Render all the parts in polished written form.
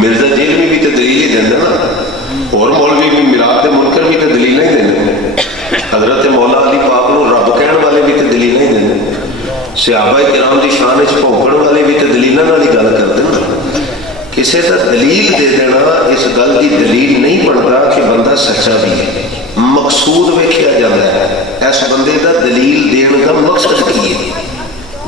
Mirza jail में भी तो दलील देंगे ना, और मौलवी भी मिलाद के मुनकर भी तो दलील ही देंगे। हजरत मौला अली पाक को रब कहने वाले भी तो दलील ही देंगे। सहाबा किराम की शान भौंकण वाले भी तो दलीलों वाली गल करते हैं। किसी का दलील दे देना इस गल की दलील नहीं बनता कि बंदा सच्चा भी है। मकसूद वेख्या जाता है, इस बंदे का दलील देने का मकसद की है।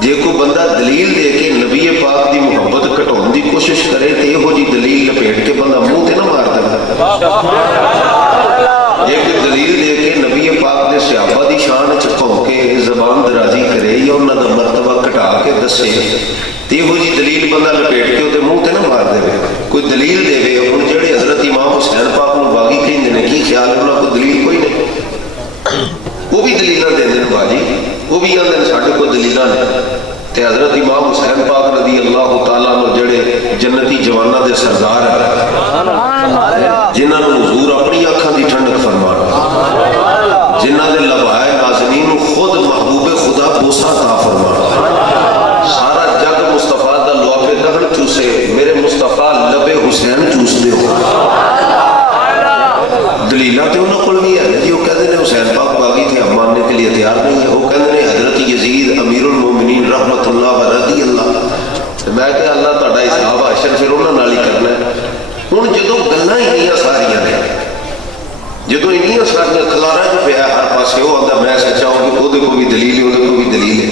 जे कोई बंदा दलील दे के नबी पाक की मुहब्बत घटाने की कोशिश करे तो यहो जी दलील लपेट के बंदा मुंह से ना मार देगा। जे कोई दलील दे के नबी पाक के सहाबा की शान च भौंके जबान दराजी करे या उन्होंने मरतबा घटा के दसे तो यहो जी दलील बंदा लपेट के उसके मुंह से ना मार दे। कोई दलील देवे हम जोड़े हजरत इमाम हुसैन पाक को बागी कहते हैं, की ख्याल है उन्होंने कोई दलील कोई नहीं, वो भी दलील देते हैं बाजी, वो भी आते हैं साढ़े को दलील ने। तो हजरत इमाम हुसैन पाक रदी अल्लाह तआला जोड़े जन्नती जवाना के सरदार है, जिन्होंने हुजूर अपनी अखां की ठंडक फरमान, जिन्हों के लवाए नाज़रीन खुद महबूबे खुदा बोसा ता फरमान। सारा जग मुस्तफा का लुआबे दहन चूसे, मेरे मुस्तफा लबे हुसैन चूसते हो। दलील तो उन्होंने को भी है जी, वो कहते हैं हुसैन पाक बागी थे, हम मानने के लिए तैयार नहीं है। वो कहते हैं हजरत यजीद अमीरुल मोमिनीन रहमतुल्लाह व रज़ी अल्लाह। मैं क्या अल्लाह तुहाडा हिसाब हाशर फिर उन्होंने नाल ही करना है। हुण जदों गल्लां ही इन्नियां सारियां ने, जदों इन्नियां सारियां खलारा जो पिया हर पासे, वो आंदा मैं सच्चा हूं, ਉਹਦੇ को भी दलील है, ਉਹਦੇ को भी दलील है।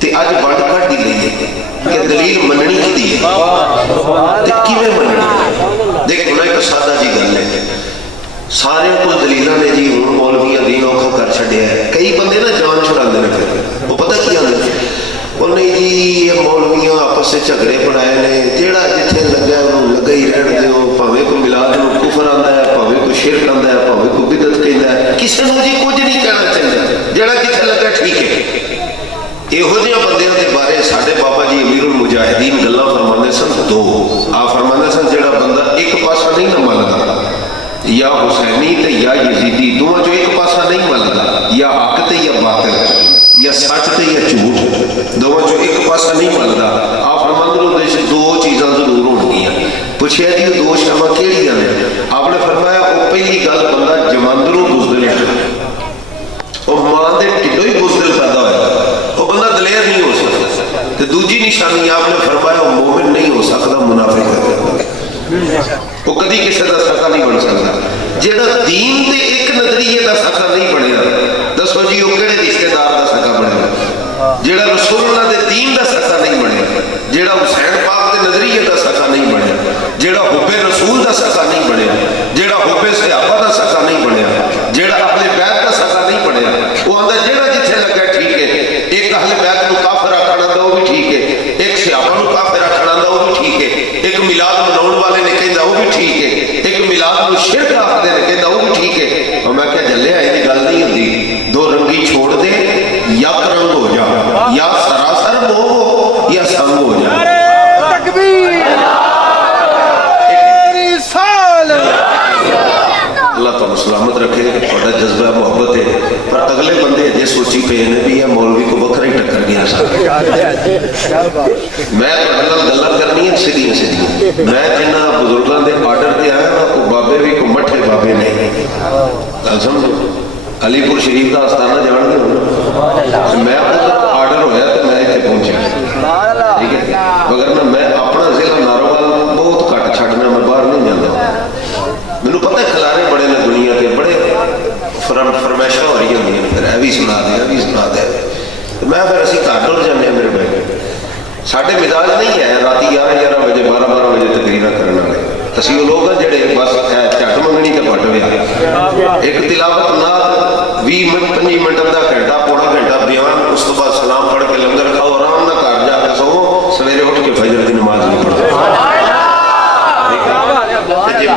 ते अज वंड कट ही लई है कि दलील मननी किहदी है ते किवें मननी। देखो ना एक सादा जी गल है, सारे को दलील ने जी हूँ मौलवियां दीन औखा कर छड़िया है। कई बंदे ना जान छुड़ाते हैं, फिर वो पता की आते वो नहीं जी ये मौलवियां आपस में झगड़े पड़ाए ने, जेड़ा जिथे लगे उन्होंने लगा ही रहने दो, भावें कोई मिलाद नूं कुफर आंदा है, भावें कोई शिरक आंदा है, भावें कोई बिदअत कहता है, किसी को जी कुछ नहीं कहना चाहिए, जेड़ा जिथे लगा ठीक है। इहो जिहे बंदियां दे बारे साडे बाबा जी अमीरुल मुजाहिदीन गल्लां फरमांदे सन दो। आ फरमांदे सन जेड़ा बंदा एक पासा नहीं ना मनदा, या हुसैनी ते या यजीदी, दोवां चों एक पासा नहीं मनदा, या हक ते या बातिल, या सच ते या झूठ, दोवां चों एक पासा नहीं मनदा। आप फरमांदे ने दो चीज़ां जरूर होणगियां। पुछया जी दो शामां किहड़ियां ने? आपने फरमाया वो पहली गल बंदा जमांदरों बुज़दिल है, वो मां दे ढिड्डों ही बुज़दिल पैदा होया, वो बंदा दलेर नहीं हो सकता। ते दूजी निशानी आपने फरमाया वो मोमिन नहीं हो सकता, मुनाफिक है, वो कभी किसी का सका नहीं बन सकता। जेड़ा दीन के एक नजरिए का सका नहीं बनया, दसो जी वो किहड़े रिश्तेदार का सका बनया? जेड़ा रसूलुल्लाह दे दीन का सका नहीं बनया, जेड़ा हुसैन पाक के नजरिए का सका नहीं बनया, जेड़ा हुब्बे रसूल का सका नहीं बनया, जेड़ा हुब्बे सहाबा का सका नहीं बनया, जेड़ा अहले बैत का सका नहीं बनया। वो आंदा जेड़ा जिथे लगा ठीक है, एक अहले बैत को काफिर आखना दा वो भी ठीक है, एक सहाबा को काफिर आखना दा वो भी ठीक है, एक मिलाद मनाउण वाले ने कहंदा वो भी ठीक है, एक मिलाद को शिरक आखदे ने कहंदा वो भी ठीक है। और मैं क्या जल्लिया इहदी गल नहीं हुंदी, दो रंगी छोड़ दे, या रंग हो जा, या सरासर मोह हो या संग हो जा। अल्लाह तुहानू सलामत रखे, तुहाडा जज्बा मोहब्बत है, पर अगले बंदे अजे सोची पे ने भी यह मौलवी को बखरा ही टक्कर गया। मैं तुहाडे नाल गल्लां करनियां सीधियां सीधियां। मैं जिन्हां बुजुर्गों के आर्डर से आया ना, वो बाबे भी को मठे बाबे नहीं। गल समझो, अलीपुर शरीफ का आस्थाना जानते हो, मैं आर्डर होया तो मैं इतने पहुंचा, ठीक है। मगर ना मैं अपना जिला नारोवाल बहुत घट छड्डना, मैं बाहर नहीं जाता। मैनू पता है खलारे बड़े ने दुनिया के, बड़े फरमाइशा हो रही होंगी, फिर यह भी सुना दे, यह भी सुना दे। तो मैं फिर असीं घर टुर जाने मेरे भाई, साढ़े मिजाज नहीं है राती 11-11 बजे 12-12 बजे तकरीर करने वाले। असीं वो लोग हैं जेडे बस झट मंगनी तो फट गया, एक तिलावत नाल 20-25 मिनट अद्धा घंटा पौना घंटा बयान, उस तो बाद सलाम पढ़ के लंगर खाओ, आराम ना घर जाके सोवो, सवेरे उठ के फजर की नमाज नहीं पढ़ो।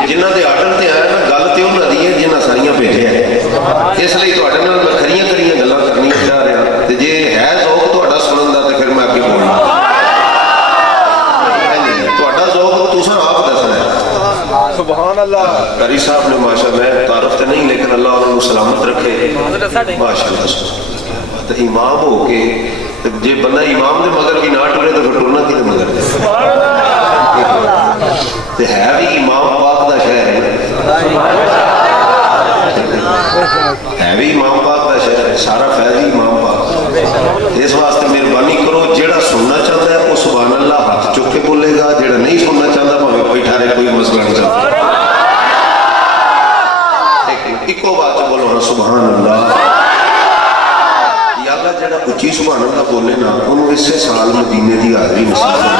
जिन्हों के आर्डर से आया ना, गल तो उन्होंने दी है जिन्हें सारियां भेजे है, इसलिए तुहाडे नाल मैं खरियां खरियां गल्लां करनियां चाह रहा। तो जे है ज़ौक तुहाडा सुनन दा, तो फिर मैं अगे बोलना, तुहाडा ज़ौक तुसां आप दसना है। सुभान अल्लाह। कारी साहब ने माशा, मैं तारफ तो नहीं, लेकिन अल्लाह उन्होंने सलामत रखे माशाअल्लाह। तो इमाम हो के जे बंदा इमाम के मगर भी ना टुरे तो फिर टुरना कि मगर है भी इमाम पाक का शहर, भी इमाम पाक का शहर है, सारा फैज ही इमाम पाक। इस वास्ते मेहरबानी करो, जेड़ा सुनना चाहता है वो सुभान अल्लाह हाथ चुक के बोलेगा, जेड़ा नहीं सुनना चाहता भावे बैठा रहे, कोई मसला नहीं चलता। इको बात बोलो हाँ सुभान अल्लाह। याला जेड़ा उच्ची सुभान अल्लाह बोले ना उन्होंने इसे साल मदीने की हाजरी नसीब करनी।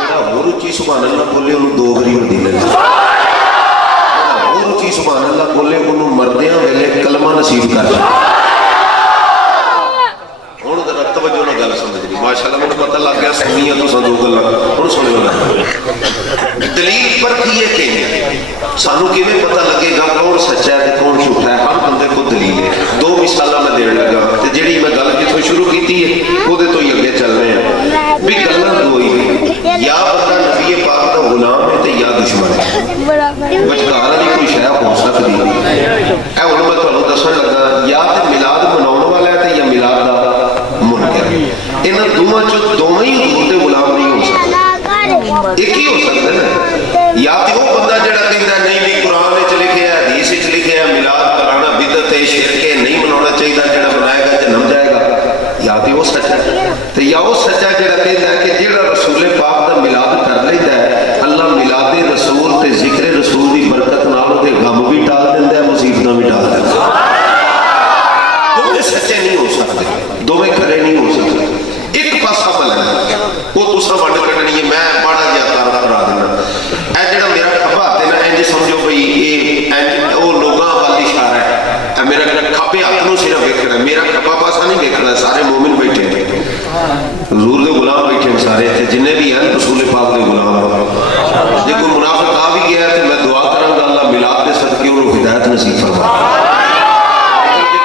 जेड़ा होर उच्ची सुभान अल्लाह बोले उन्होंने 2 बारी मदीने सुभान अल्लाह बोले उन्होंने मरदियां वेले कलमा नसीब कर दिया। हुण जरा तवज्जो नाल गल समझ ली, माशाअल्लाह मैनूं पता लग गया सुनिया तो दो गल्लां हुण सुणियो ना। दलील पर की है कि सानू किवें पता लगेगा कौन सच्चा है कौन झूठा है? हर बंदे को दलील है। 2 मिसालां मैं देण लगा ते जिहड़ी मैं गल जिथों शुरू कीती है उहदे तो ही अगे चल रहे हैं भी गल्लां दो ही ने, या बंदा नबी पाक दा गुलाम है ते या दुश्मन है, बचकार वाली कोई शय हो सकती है। ਇਹ ਹੁਣ मैं ਤੁਹਾਨੂੰ ਦੱਸਣ ਲੱਗਾ या तो मिलाद मनाने वाला है तो या मिलाद का मुनकर। इन्हां दोवां चों दोवें ही हजूर दे गुलाम नहीं हो सकते। एक ही हो सकता है, या तो वो बंदा जिहड़ा कहंदा नहीं नहीं कुरान विच लिखिआ है हदीस विच लिखिआ है मिलाद कराना बिदअत है शिरक है नहीं मनाना चाहिए, जिहड़ा मनाएगा जन्नत जाएगा, या तो वो सच्चा है ते या वो सच्चा जिहड़ा कहंदा है कि जिहड़ा रसूल पाक दा मिलाद कर लैंदा है अल्लाह मिलाद रसूल ते जिक्र रसूल दी बरकत नाल उहदे गम भी टाल दिंदा है मुसीबतां भी टाल दिंदा है। दोवें सच्चे नहीं हो सकते, दोवें खरे नहीं हो सकते। एक पासा भला वो दूसरा वंड कटनी है। मैं माड़ा जिहा तारफ करा देना, ए जिहड़ा मेरा खब्बा हत्थ है ना इंज समझो भई ये वो लोगां वाल इशारा है। मेरा खब्बे हत्थ नूं सिर्फ वेखना, मेरा खब्बा पासा नहीं वेखना। सारे मोमिन बैठे हैं, हजूर दे गुलाम बैठे हैं सारे इत्थे जिन्ने भी हैं रसूल पाक दे गुलाम। जे कोई मुनाफिक आ भी गया तो मैं दुआ करांगा अल्लाह मिलाद दे सदके उन्हें हिदायत नसीब फरमाए।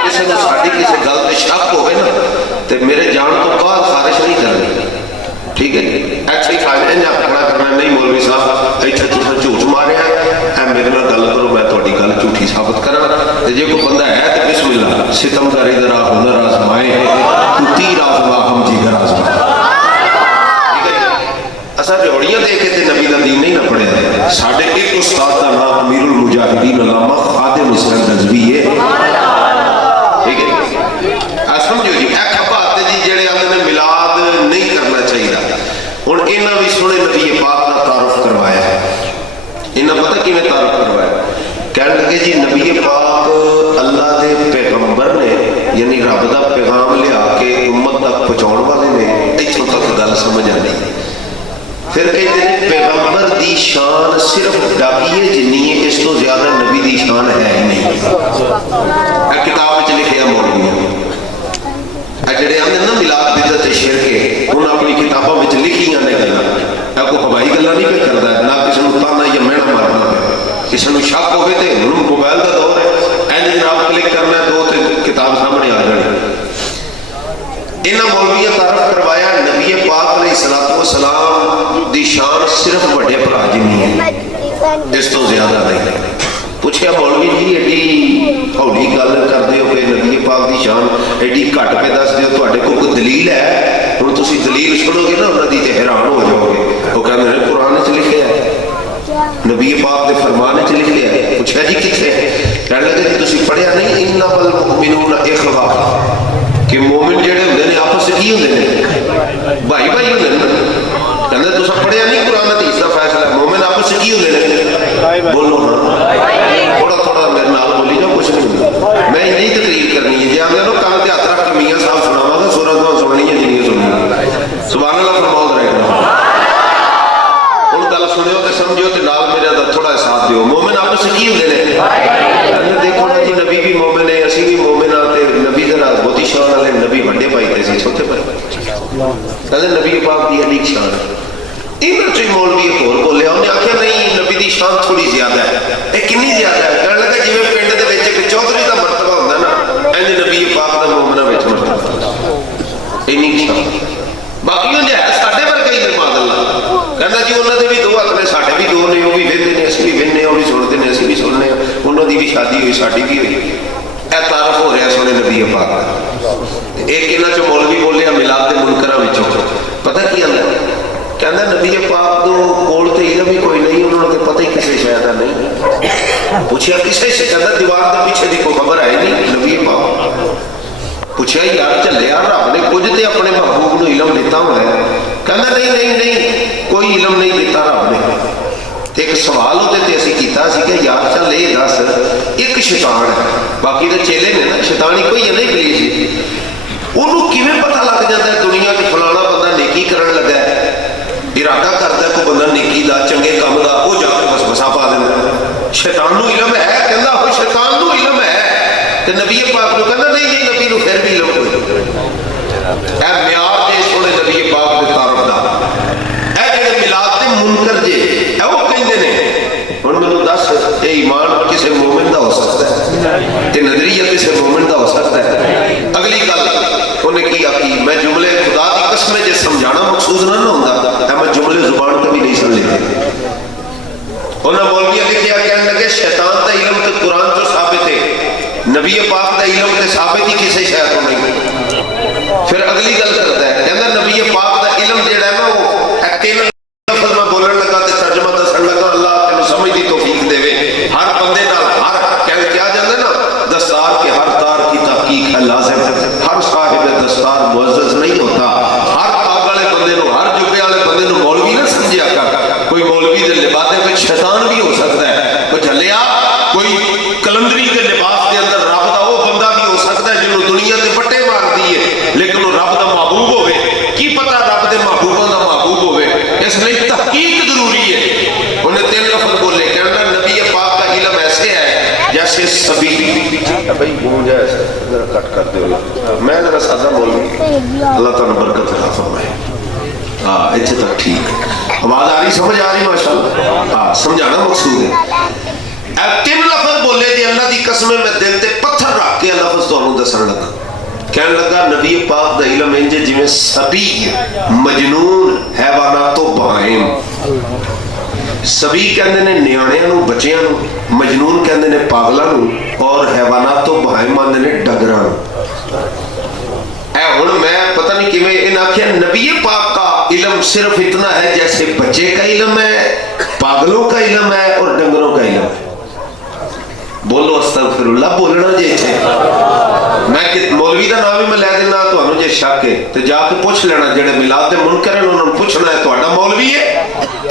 किसी ने साडी किसी गल ते शक होवे ना ते मेरे जान तो बाद खारिश नहीं करनी, ठीक है? ऐसे ही खाने इंज खड़ा करना नहीं मौलवी साहब इत्थे तुसीं झूठ मारिया है, मेरे नाल गल करो मैं तुहाडी गल झूठी साबित करा। ते जे कोई बंदा है तो बिस्मिल्लाह सितमगारी दा राह हुनर आजमाए तू तीर आजमा हम जिगर आजमा। असा रिहोड़ियां देख के नबी का दीन नहीं ना पढ़िया। साढ़े एक उस्ताद का नाम अमीरुल मुजाहिदीन अल्लामा खादिम हुसैन रज़वी है, ठीक है? समझो जी ए खब्बा हत्थ जी जेड़े आंदे ने मिलाद नहीं करना चाहिए। हुण इन्हां भी सोहणे नबी पाक का तारुफ करवाया है। इन्हां पता किवें तारुफ करवाया? कहण लगे जी नबी पाक अल्लाह दे पैगंबर ने यानी रब दा पैगाम लिया के उम्मत तक पहुंचाउण वाले ने। इत्थों तक गल समझ आ गई। फिर कहते हैं पैगंबर दी शान सिर्फ डाकिए जिन्नी है, इस तो ज्यादा नबी दी शान है ही नहीं। किताब में लिखे मौलवी जेड़े आंदे ना मिलाद बिदअत ते शिरक है उन्हें अपनी किताबों में लिखियां ने गल्लां। कोई हवाई गल्लां नहीं पे करता ना किसी को ताना या मेहना मारना पे। किसी को शक होवे ते हुण मोबाइल का दौर है, इंज जनाब क्लिक करना दो ते किताब सामने आ जानी। इन्हां मौलवियां तारफ करवाया नबी पाक अलैहिस्सलातु वस्सलाम दी शान सिर्फ बड़े भरा जिन्नी है, इस तो ज्यादा नहीं। पूछया मौलवी जी एडी हौली गल करदे हो कि नबी पाक दी शान एडी घट पे दस दिओ, तुहाडे कोल कोई दलील है? हुण तुसीं दलील सुनोगे ना उन्हां दी ते हैरान हो जाओगे। वो कहंदे ने कुरान च लिखिआ है, नबी पाक दे फरमान च लिखिआ है। पूछया जी कित्थे? कहण लगे जी तुसीं पढ़िया नहीं इन्नमल मुमिनूना इखवा कि मोमिन जेड़े हुंदे ने आपस च की हुंदे ने भाई भाई हुंदे ने। कहंदे तुसीं पढ़िया नहीं कुरान हदीस दा फैसला मोमिन आपस च की हुंदे ने? बोलो हाँ, थोड़ा थोड़ा मेरे नाल बोली जाओ, कुछ नहीं होंदा। मैं इन्नी तकरीर करनी है जे आंदे नो कान ते हत्थ रख के मियां साहब सुनावांगा सूरत तो सुननी है जिन्नी सुननी। सुभान अल्लाह फरमाओ रहेगा। हुण गल सुनियो ते समझियो ते नाल मेरे दा थोड़ा साथ दिओ। मोमिन आपस च की हुंदे ने? कहंदे देखो ना जी नबी भी मोमिन है, असीं भी मोमिन हां ते नबी दे नाल बहुती शान वाले नबी वड्डे भाई ते सी छोटे भाई। कहंदे नबी पाक दी अलीक शान इन्हां चों मौलवी एक होर बोलिया, उन्हें आख्या नहीं नबी दी शान थोड़ी ज्यादा है। ये कितनी ज्यादा है? कहने लगा जिवें पिंड दे विच इक चौधरी दा मर्तबा हुंदा ना इंज नबी पाक दा मोमिना विच मर्तबा इन्नी शान। बाकी उन्हें है साडे वर्गा ही ने मादल्ला। कहंदा जी उन्हां दे भी दो हत्थ ने साडे भी दो ने, वो भी वेंदे ने असीं भी वेंदे आ, वो भी सुणदे ने असीं भी सुणने आ, उन्हां दी भी शादी हुई साडी भी हुई। ए तारफ हो रहा सोने नबी पाक दा। एक इन्हां चों मौलवी बोलिया मिलाद दे मुनकरां विचों पता की आंदा? कहना नबी पाक तो कोल तो इलम ही कोई नहीं, उन्होंने पता ही किसी शय का नहीं। पूछा किसे से, कहता दीवार के पीछे की कोई खबर है नहीं। नबी पाक पूछा यार चलिया रब ने कुछ तो अपने महबूब को इलम दिता होना है। कहना नहीं नहीं नहीं कोई इलम नहीं दिता रब ने। एक सवाल होते असी किया कि यार चल ये दस एक शैतान है, बाकी तो चेले ने ना, शैतान ही कोई है नहीं प्लीज, उन्होंने किवें पता लग जाता है दुनिया च फलाना बंदा नेकी करन लगा है, इरादा करता है कोई बंदा नेकी का चंगे काम का, वो जाके बस बसा पा देना। शैतान को इलम है, कहता हो शैतान को इलम है, तो नबी पाक को कहना नहीं नहीं नबी को फिर भी इलम कोई म्यार जे सोने नबी पाक के तारफ का ए जेड़े मिलाद ते मुनकर जे ए वो कहंदे ने हुण मैनूं दस ये ईमान किसी मोमिन का हो सकता है, ये नजरिया किसी मोमिन का हो सकता है। अगली गल उन्हें की आखी, मैं जुमले खुदा की कसम जे समझाना मकसूद ना होंदा मैं जुमले जुबान तो भी नहीं सुन लेते। उन्हें मौलवियां लिखिया कहने लगे शैतान का इलम तो कुरान तो साबित है, नबी पाक का इलम तो साबित ही किसी शय को नहीं। फिर अगली गल करता है कहता नबी पाक का इलम जेड़ा है ना वो तीन लफ्ज में बोलने लगा तो तर्जमा दसन लगा, अल्लाह तेन समझ की तौफीक देवे। हर बंदे हर क्या जाते ना दस्तार के हर तार की तहकीक है लाजिम, हर साहिब दस्तार मुअज़्ज़ज़ नहीं होता। हर पाग वाले बंदे को, हर जुब्बे वाले बंदे को मौलवी ना समझिया कर, कोई मौलवी के लिबासे में शैतान भी हो सकता है, कोई झलिया कोई कलंदरी के लिबास के अंदर रब का वो बंदा भी हो सकता है जिन्होंने दुनिया के बट्टे मार दिए, लेकिन वो रब का महबूब होवे, की पता रब के महबूबों का महबूब होवे, इसलिए तहकीक जरूरी है। उन्हें तीन लफ्ज बोले, कहना नबी पाक का इलम ऐसे है जैसे सभी भाई गूंज है, जरा कट कर दो, मैं जरा सादा बोलूँ, अल्लाह ताला बरकत अता फरमाए। हाँ इतने तक ठीक, आवाज आ रही, समझ आ रही माशाअल्लाह। हाँ समझाना मकसूद है। तीन लफ्ज बोले जी अल्लाह की कसम मैं दिल ते पत्थर रख के लफ्ज तुहानू दसन लगा, कहने लगा नबी पाक का इलम इंज जिवें सभी मजनून हैवाना तो बहाइम। सभी कहते हैं नियाणियां नूं बच्चियां नूं, मजनून कहते हैं पागलां नूं, और हैवाना तो बहाइम आंदे ने डगरां नूं। हुण मैं पता नहीं किवें इन आखिया नबी पाक का इलम सिर्फ इतना है जैसे बच्चे का इलम है, पागलों का इलम है और डंगरों का इलम है। बोलो अस्तगफिरुल्लाह बोलना जे इत्थे मैं कि मौलवी का नाम ही मैं लै देना, तुहानू जे शक है तो जाके पूछ लेना, जेड़े मिलाद दे मुनकर हैं उन्होंने पूछना है तुहाडा मौलवी है,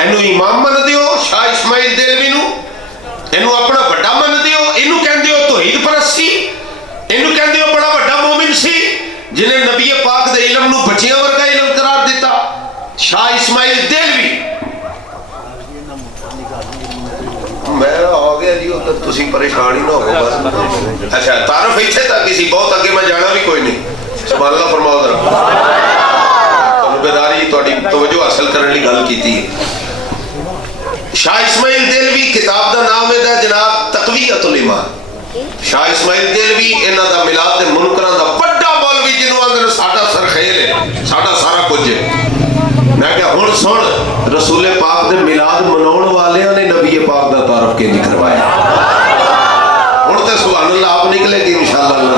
इनू इमाम मनदे हो शाह इस्माइल देलवी नू, इनू अपना बड़ा मनदे हो, इनू कहंदे हो तौहीद परस्त सी, इनू कहंदे हो बड़ा बड़ा मोमिन सी जिन्हें नबी पाक दे इलम नू बच्चियां वर्गा इलम करार दिता, शाह इस्माइल देलवी। मैं आ गया जी उधर, तुसी परेशान ही ना हो बस। अच्छा तारफ इत्थे तक सी, बहुत अगे मैं जाना भी कोई नहीं। सुभान अल्लाह फरमाओ जरा, तुहानू बेदारी तुहाडी तवज्जो हासिल करने की गल कीती। शाह इस्माइल देलवी किताब का नाम है जनाब तक़वियतुल ईमान। शाह इस्माइल देलवी इन्हां दा मिलाद दे मुनकरां दा बड़ा मौलवी जिन्हों आंदे साडा सरखेल है, साडा सारा कुछ है। मैं क्या हुण सुन रसूले पाक दे मिलाद मनाउण वालियां ने नबी पाक दा तारफ किंज करवाया। हुण ते सुभान अल्लाह आप निकलेगी इंशाअल्लाह अल्लाह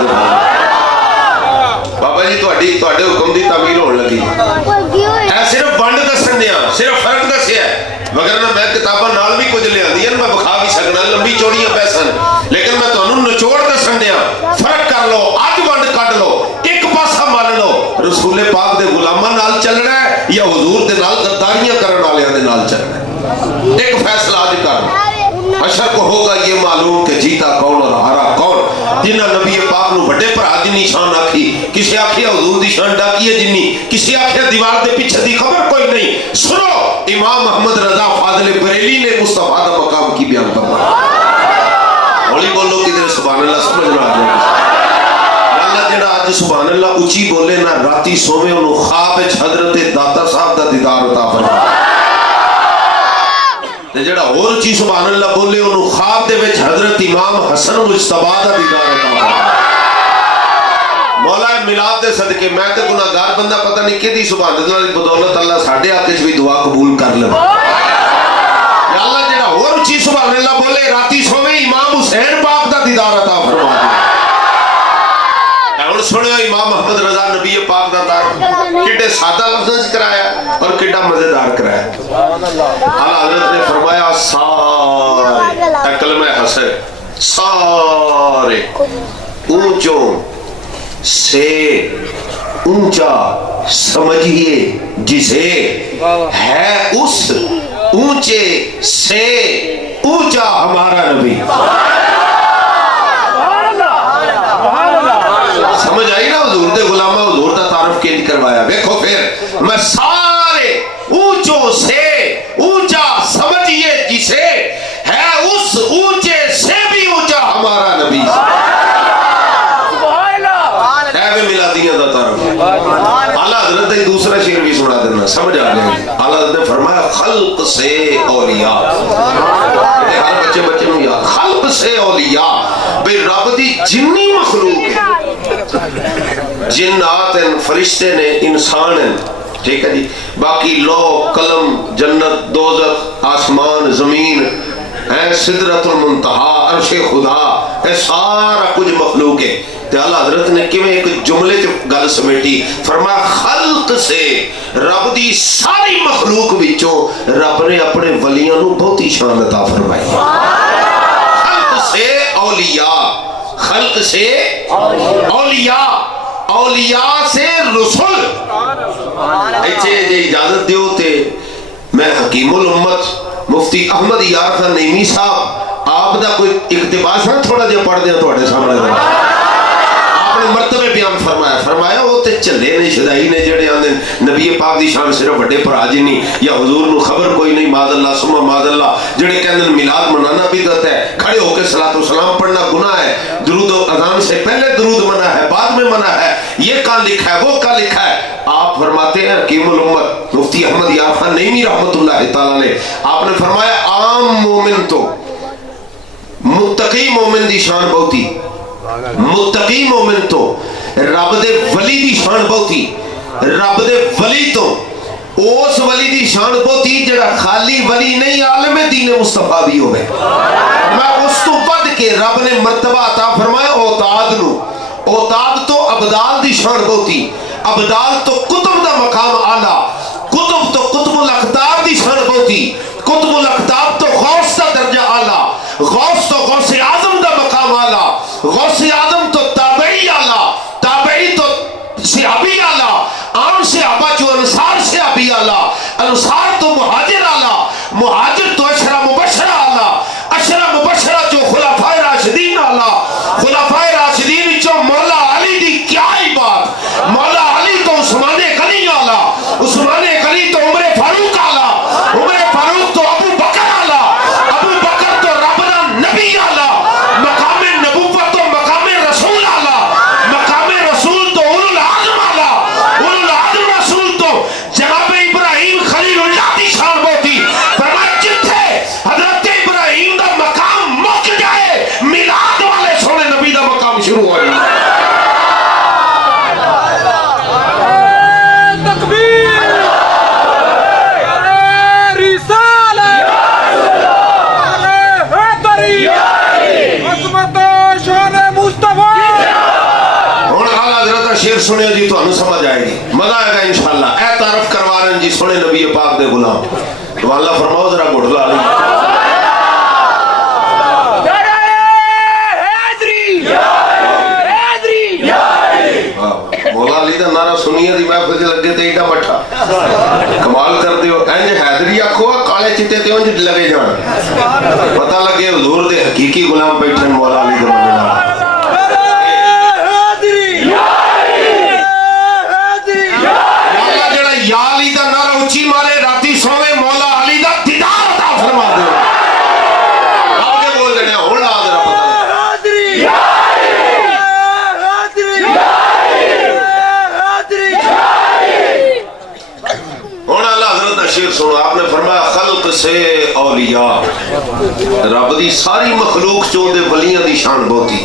बाबा जी तुहाडे हुक्म दी तामील होण लगी। ऐ सिर्फ वंड दसन दिया, सिर्फ फर्क दसिया, मगर ना मैं किताबां नाल भी कुछ लियांदियां मैं विखा भी सकना, लंबी चौड़ियां पैसन, लेकिन मैं तुहानू निचोड़ दसन दिया। फर्क कर लो, अज वंड कढ लो, एक पासा मान लो, रसूले पाक दे गुलामां नाल चलना है या हुजूर दे नाल गद्दारियां करन वालियां दे नाल चलना है। एक फैसला आज कर, अशर को होगा ये मालूम कि जीता कौन और हारा कौन। जिन्हें नबी पाक नू बड़े भरा दी निशान आखी, किसी आखिया हुजूर दी शान डाकी है जिन्नी, किसी आखिया दीवार दे पीछे दी खबर कोई नहीं। सुनो इमाम मोहम्मद रजा फाजिल बरेली ने मुस्तफा दा मकाम की बयान फरमाया। हौली बोलो किधर सुभान अल्लाह समझना आ जाए। अल्लाह जेड़ा आज सुभान अल्लाह उची बोले ना राती सोवे ओनू ख्वाब विच हजरत दाता साहब दा दीदार अता फरमाया, ते जेड़ा होर उची सुभान अल्लाह बोले ओनू ख्वाब दे विच हजरत इमाम हसन मुजतबा दा दीदार अता फरमाया। मौला मिलाद दे सदके मैं ते गुनाहगार बंदा पता नहीं किदी सुभान अल्लाह दी बदौलत अल्लाह साडे हक च भी दुआ कबूल कर ले। या अल्लाह जेड़ा होर उची सुभान अल्लाह बोले राती सोवे इमाम हुसैन पाक दा दीदार अता फरमा दे। हुण सुनियो इमाम मोहम्मद रजा नबी पाक दा तारफ किड्डे सादा लफ्ज़ च कराया और किड्डा मजेदार कराया। आला हज़रत ने फरमाया सारे कलमा हसन ऊंचा समझिए जिसे, है उस ऊंचे से ऊंचा हमारा नबी। समझ आई ना? हुजूर दे गुलामा हुजूर दा तारफ किंज करवाया। देखो फिर मैं सारे ऊंचों से ऊंचा समझिए जिसे, है उस ऊंचे से भी ऊंचा हमारा नबी। मिलादियां दा तारफ। आला हज़रत ने दूसरा शेर भी सुना देना, समझ आ जाएगी। आला हज़रत ने फरमाया खल्क से औलिया, हर बच्चे बच्चे में याद, खल्क से औलिया बे रब दी जिन्नी मखलूक है, जिन्नात हैं, फरिश्ते ने, इंसान हैं, ठीक है जी, बाकी लो कलम, जन्नत, दोज़ख, आसमान, जमीन है, सिदरतुल मुंतहा, अर्शे खुदा, है सारा कुछ मखलूक है। ते आला हज़रत ने किवें एक जुमले च गल समेटी, फरमाया खल्क से, रब दी सारी मखलूक विचों रब ने अपने वलियां नूं बहुती शान अता फरमाई। खल्क से औलिया, खल्क से औलिया, औलिया से रसूल। ऐसे जे इजाजत दियो ते मैं हकीमुल उम्मत मुफ्ती अहमद यार खान नईमी साहब आप दा कोई इक्तिबास ना थोड़ा जिहा पढ़ दिया तुहाडे सामने। मरतबे बयान फरमाया, फरमाया वो ते चले ने शदाई ने जेड़े आंदे नबी पाक दी शान सिर्फ बड़े भरा जी नहीं या हुजूर नु खबर कोई नहीं, मादल्ला सुमा मादल्ला, जेड़े कहंदे मिलाद मनाना बिदअत है, खड़े होकर सलातो सलाम पढ़ना गुनाह है, दुरूद अज़ान से पहले दुरूद मना है, बाद में मना है, ये कहां लिखा है, वो कहां लिखा है? आप फरमाते हैं हकीमुल उम्मत मुफ्ती अहमद यार खान नईमी रहमतुल्लाह तआला अलैह, आपने फरमाया आम मोमिन तो मुत्तकी मोमिन दी शान बहुती, मुत्तकी मोमिन तो रब दे वली दी शान बहुती, रब दे वली तो उस वली दी शान बहुती जेड़ा खाली वली नहीं आलम दीन मुस्तफा भी होवे। मैं उस तो बढ़ के रब ने मर्तबा अता फरमाया औताद नु, औताद तो अबदाल दी शान बहुती, अबदाल तो कुतुब दा मकाम आला, कुतुब तो कुतुबुल अख्ताब दी शान बहुती, कुतुबुल अख्ताब तो गौस दा दर्जा आला, गौस तो गौस आजम दा मकाम आला, गौस आजम तो ताबई आला, ताबई तो सिहाबी आला, आम सिहाबा जो अंसार सिहाबी आला, अंसार तो मुहाजिर आला, मुहाजिर तो अशरा मुबशरा आला, अशरा मुबशरा जो खुलाफाए राशिदीन आला, खुलाफाए राशिदीन जो मौला अली दी क्या ही बात, मौला अली तो उस्माने गनी आला, उस्माने गनी तो उमरे फारूक आला, उमरे फारूक तो अबू बकर आला, अबू बकर तो रबना नबी आला, मकामे नबुव्वत तो मकामे रसूल आला, मकामे रसूल तो उलुल आज़म आला, उलुल आज़म रसूल तो जनाब इब्राहिम खलीलुल्लाह दी शान होती। फरमाया जिथे हजरत इब्राहिम दा मकाम मुक जाए मिलाद वाले सोने नबी दा मकाम शुरू हो जाए। शेर सुनियो जी तो समझ आएगी, मजा आएगा इंशाअल्लाह। ए तारफ करवा रहे हैं जी सोने नबी पाक दे गुलाम, तो अल्लाह फरमाओ जरा घुट ला ली। मौला अली दा नारा सुनिए दी महफिल च लगे ते एडा मठा कमाल कर दियो, इंज हैदरी आखो काले चिट्टे ते उंज लगे जान, पता लगे हुजूर दे हकीकी गुलाम बैठे मौला अली दे मदद नाल। ऊंची मारे राती सोवे मौला अली दा दीदार अता फरमा दे। आगे बोल देने हुन ला जरा पता हाज़री हाज़री हाज़री। हुन अल्लाह हज़रत दा शेर सुनो, आपने फरमाया खल्क से औलिया, रब दी सारी मखलूक चों दे वलियां दी शान बहुती,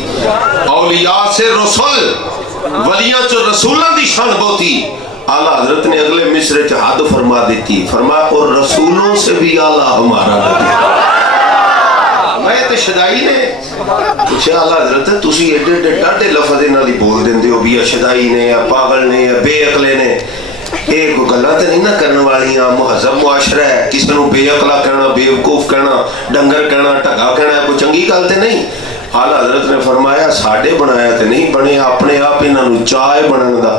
औलिया से रसूल, वलियां चों रसूलां दी शान बहुती। आला हजरत ने अगले मिसरे च हद फरमा दी, फरमाया और रसूलों से भी आला हमारा नबी। मैं तो शदाई ने पूछा आला हजरत तुसी एडे एडे टाटे लफज इन्हां दी बोल देंदे हो भी शदाई ने या पागल ने या बेअकले ने, एक गल्लां ते नहीं ना करन वालियां, मुहज़्ज़ब मुआशरा है, किसी नूं बेअकला कहना, बेवकूफ कहना, डंगर कहना, ढगा कहना कोई चंगी गल ते नहीं। आला हजरत ने फरमाया साढ़े बनाया तो नहीं बने, अपने आप इन्हों चाय बनने का।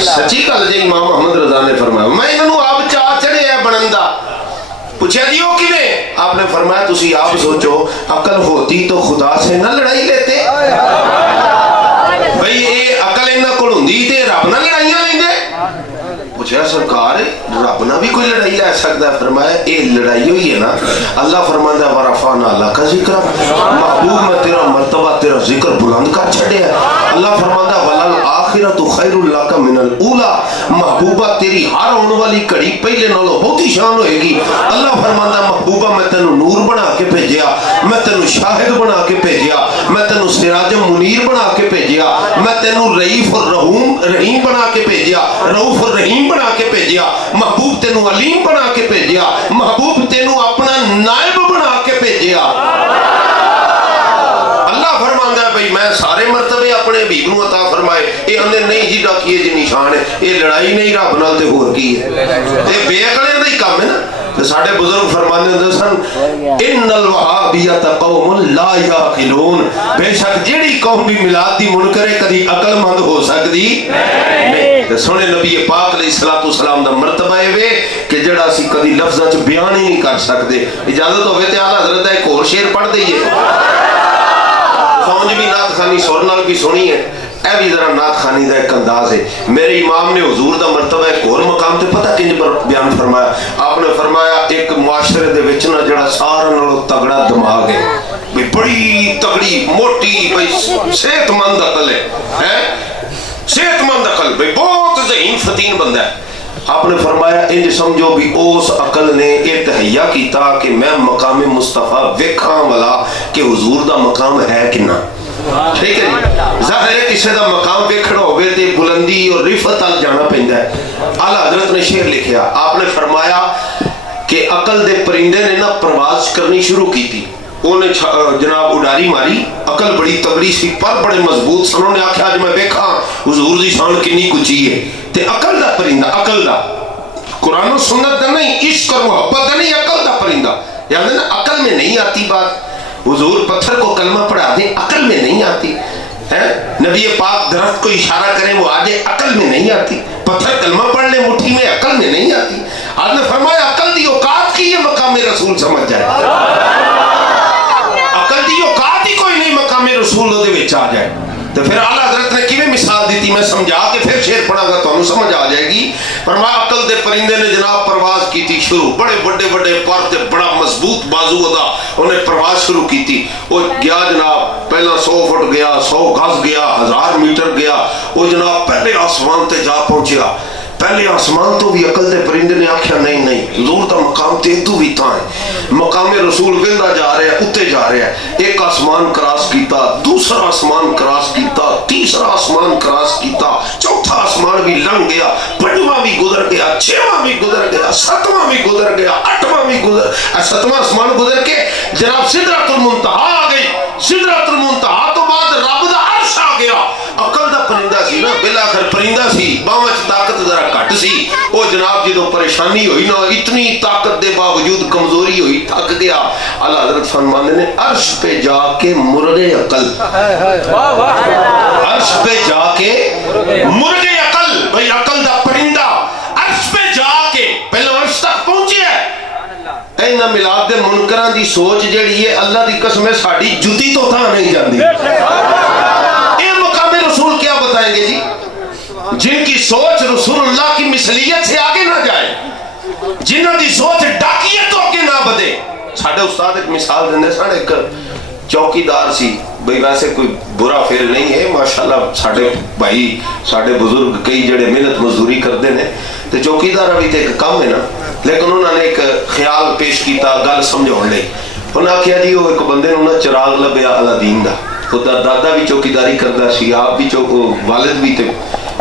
सच्ची गल जी, इमाम मोहम्मद रजा ने फरमाया मैं इन्हों आप चाह चढ़िया बनने का। पूछा जी वो किवें? आपने फरमाया तुसी आप सोचो, अकल होती तो खुदा से न लड़ाई लेते भाई, ये अकल इन्हों को होंदी ते रब नाल लड़ाइयां लेंदे। पूछा सरकार रब ना भी कोई लड़ाई लै सकता है? फरमाया ये लड़ाई हुई है ना, अल्लाह फरमांदा वरफाना लका जिक्र, महबूब मैं तेरा मर्तबा तेरा जिक्र बुलंद कर छड़िया। अल्लाह फरमांदा वलल आखिरतु खैरुल लका मिनल ऊला, महबूबा तेरी हर आने वाली घड़ी पहले नालों बहुती शान होएगी। अल्लाह फरमांदा महबूबा मैं तेनू नूर बना के भेजिया, मैं तेनू शाहिद बना के भेजिया, मैं तेनू सिराज मुनीर बना के भेजिया, मैं तेनू रईफ और रहीम बना के भेजिया, रऊफ और रहीम बना के भेजिया, महबूब तेनू अलीम बना के भेजिया, महबूब तेनू अपना नायब बना के भेजिया। अल्लाह फरमांदा है भाई मैं सारे मर्तबे अपने हबीब नू अता फरमाए। ये आंदे नहीं जी डाकिए जी निशान है, ये लड़ाई नहीं रब नाल ते होर की है, ये बेअकलियां दा ही काम है ना। तो साडे बुजुर्ग फरमांदे हुंदे सन इन्नल वहाबियत कौमुन ला याकिलून, बेशक जेड़ी कौम भी मिलाद दी मुनकरे कदी अकलमंद हो सकदी नहीं। ते सोने नबी पाक अलैहिस्सलातु सलाम दा मर्तबा है वे कि जेड़ा असीं कदी लफ्ज़ां च बयान ही नहीं कर सकदे। इजाजत होवे ते आला हज़रत दा एक होर शेर पढ़ दईए। सौंज भी नात खानी सुर नाल भी सुनी है, यह भी जरा नात खानी का एक अंदाज है। मेरे इमाम ने हुजूर का मरतबा एक होर मकाम से पता किंज पर बयान फरमाया। आपने फरमाया एक मुआशरे दे विच ना जड़ा सारा नालों तगड़ा दिमाग है, भाई बड़ी तगड़ी मोटी भाई सेहतमंद अकल है, सेहतमंद अकल भाई बहुत ज़हीन फतीन बंदा है। आपने फरमाया इंज समझो भी उस अकल ने यह तहैया किया कि मैं मकाम मुस्तफा वेखा वाला कि हुजूर दा मकाम है किना। ठीक है जी, जाहिर है किसी का मकाम वेखना होवे ते बुलंदी और रिफत तक जाना पैंदा है। आला हजरत ने शेर लिखिया, आपने फरमाया कि अकल दे परिंदे ने ना परवाज करनी शुरू की थी। उन्हें जनाब उडारी मारी, अकल बड़ी तगड़ी सी पर बड़े मजबूत सन। उन्होंने आख्या अज मैं वेखा हुजूर दी शान कितनी कुची है। ते अकल दा परिंदा, अकल दा कुरान और सुन्नत दा नहीं, इश्क और मोहब्बत दा नहीं, अकल दा परिंदा। यानी ना अकल में नहीं आती बात। हुजूर पत्थर को कलमा पढ़ा दे, अकल में नहीं आती है। नबी पाक दरख्त को इशारा करें वो आजे, अकल में नहीं आती। पत्थर कलमा पढ़ ले मुट्ठी में, अकल में नहीं आती। आपने फरमाया अकल दी औकात की ये मकाम रसूल समझ जाए। अकल दी औकात ही कोई नहीं मकाम रसूल दे विच आ जाए। तो फिर आला हजरत ने किवें मिसाल दी मैं समझा के फिर शेर पढ़ागा तो समझ आ जाएगी। फरमाया अकल दे परिंदे ने जनाब परवाज की थी शुरू, बड़े बड़े बड़े पर ते बड़ा मजबूत बाजू दा उन्हें परवाज शुरू की थी। वो गया जनाब पहला 100 फुट गया, 100 गज गया, 1000 मीटर गया। वो जनाब पहले आसमान ते जा पहुंचा। पहले आसमान तो भी अकल दे परिंदे ने आख्या नहीं नहीं हुजूर दा मकाम ते इदू भी तां है। मकाम रसूल वेंदा जा रहा है, उत्ते जा रहा है। एक आसमान क्रॉस कीता, दूसरा आसमान क्रॉस कीता, तीसरा आसमान क्रॉस कीता, चौथा आसमान भी लंघ गया, पंजवां भी गुजर गया, छेवां भी गुजर गया, सातवां भी गुजर गया, आठवां भी गुजर, सातवां आसमान गुजर के जनाब सिदरतुल मुंतहा आ गई। सिदरतुल मुंतहा तो बाद रब दा अर्श आ गया। अकल दा परिंदा सी ना, बिलाखिर परिंदा सी, बावां च ताकत जरा घट सी। वो जनाब जो परेशानी हुई ना, इतनी ताकत के बावजूद कमजोरी हुई, थक गया। आला हजरत फरमाते ने अर्श पे जाके मुर्गे अकल, अर्श पे जाके मुर्गे अकल, भाई अकल दा परिंदा अर्श पे जाके पहले अर्श तक पहुंचे है। इन्हां मिलाद दे मुनकरां दी सोच जिहड़ी है अल्लाह दी कसम है साडी जुती तो थां नहीं जांदी। ये मकाम रसूल क्या बताएंगे जी, जिनकी सोच रसूलुल्लाह की मिसलियत से आगे ना जाए, जिन्हों की सोच डाकियत तो आगे ना बढ़े। साडे उस्ताद एक मिसाल देंदे सन, एक चौकीदार सी, भाई वैसे कोई बुरा फेल नहीं है माशाअल्लाह, साडे भाई साडे बुजुर्ग कई जड़े मेहनत मजदूरी करते हैं। तो चौकीदार अभी तो एक काम है ना, लेकिन उन्होंने एक ख्याल पेश किया गल समझाने लई। उन्हें आख्या जी वो एक बंदे ना चिराग लभ्या अलादीन का, उसका दादा भी चौकीदारी करता सी, आप भी वालिद भी थे,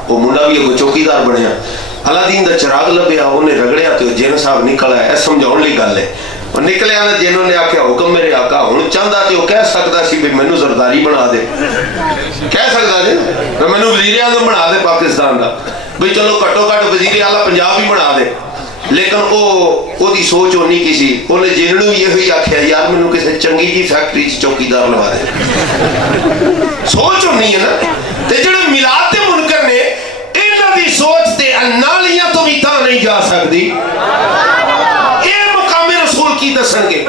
वो मुंडा भी अगो चौकीदार बनया। अलादीन का चिराग लभ्या, उन्हें रगड़िया तो जिन साहब निकल आया समझाने ली गल है। निकलिया ना जिन्होंने आख्या हुक्म मेरे आका, हुण चाहता तो कह सकता सी भी मैनू जरदारी बना दे, कह सकता जी मैनू वजीर आजम बना दे पाकिस्तान का, भाई चलो घट्टो घट वजीर आला पंजाब ही बना दे। लेकिन ओदी सोच उन्नी की सी, उन्हें जिन्होंने भी यही आख्या यार मैनू किसी चंगी जी फैक्ट्री चौकीदार लगा दे। सोच उन्नी है ना। ते जिहड़े मिलाद दे मुनकर ने इन्हां दी सोच ते नालियां तो भी तां नहीं जा सकदी। ये मकामे रसूल की दसणगे।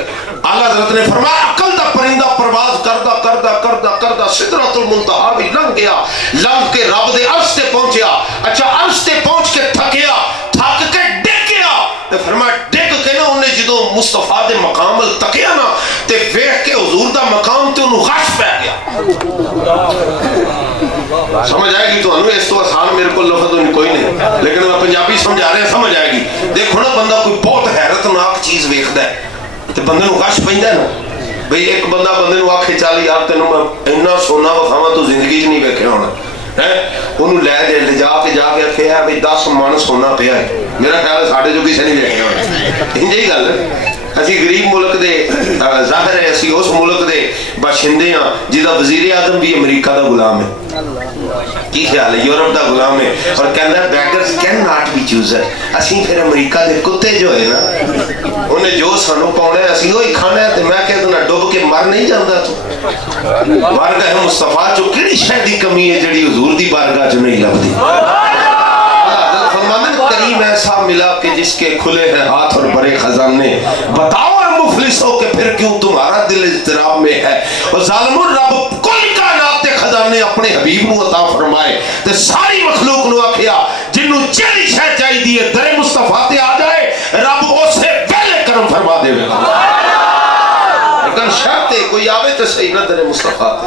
आला हज़रत ने फरमाया अकल दा परिंदा परवाज करदा करदा करदा करदा सिदरतुल मुंतहा भी लंघ गया, लंघ के रब दे अर्श ते पहुंचया। अच्छा अर्श ते पहुंच के थकिया, थक के डिग गया ते फरमाया डिग के ना उन्हें जो मुस्तफा दे मकाम अल तकिया ना ते वेख के हुजूर दा मकाम ते उन्हें गश पै गया। समझ आएगी तुहानू? इस तो आसान मेरे को लफ्ज़ कोई नहीं, लेकिन मैं पंजाबी समझा रहा, समझ आएगी। देखो ना बंदा कोई बहुत हैरतनाक चीज वेखदा है ते बंदे नूं गश पैंदा है ना भाई। एक बंदा बंदे नूं आखे चल यार तेनों मैं इन्ना सोना विखावां तू जिंदगी च नहीं वेखिया होना है, उन्होंने ले जाके आखे भाई 10 मन सोना पिया है। मेरा ख्याल साढ़े जो किसी नहीं वेखिया होना। इंज ही गल असी गरीब मुल्क दे जाहिर है असी उस मुल्क दे बाशिंदे हाँ जिहदा वजीर आजम भी अमरीका का गुलाम है। की ख्याल है? यूरोप का गुलाम है और कहता है beggars can not be chooser. असी फिर अमरीका के कुत्ते जो है ना उन्हें जो सानू पाउना है असी वही खाना है। तो मैं कहता डुब के मर नहीं जाता तू। बारगाह मुस्तफा चो किहड़ी शै दी कमी है जिहड़ी हुजूर दी बारगाह च नहीं लभदी। करीम ऐसा मिला कि जिसके खुले हैं हाथ और बड़े खजाने, बताओ मुफलिसों के फिर क्यों तुम्हारा दिल इज़्तिराब में है। और ज़ालिमुर रब कुल कायनात के खजाने अपने हबीब को अता फरमाए ते सारी मखलूक नु आखिया जिन्नू जेड़ी शै चाहिदी है दरे मुस्तफा ते आ जाए रब उसे पहले करम फरमा देवेगा। लेकिन शर्त है कोई आवे तो सही ना दरे मुस्तफा ते।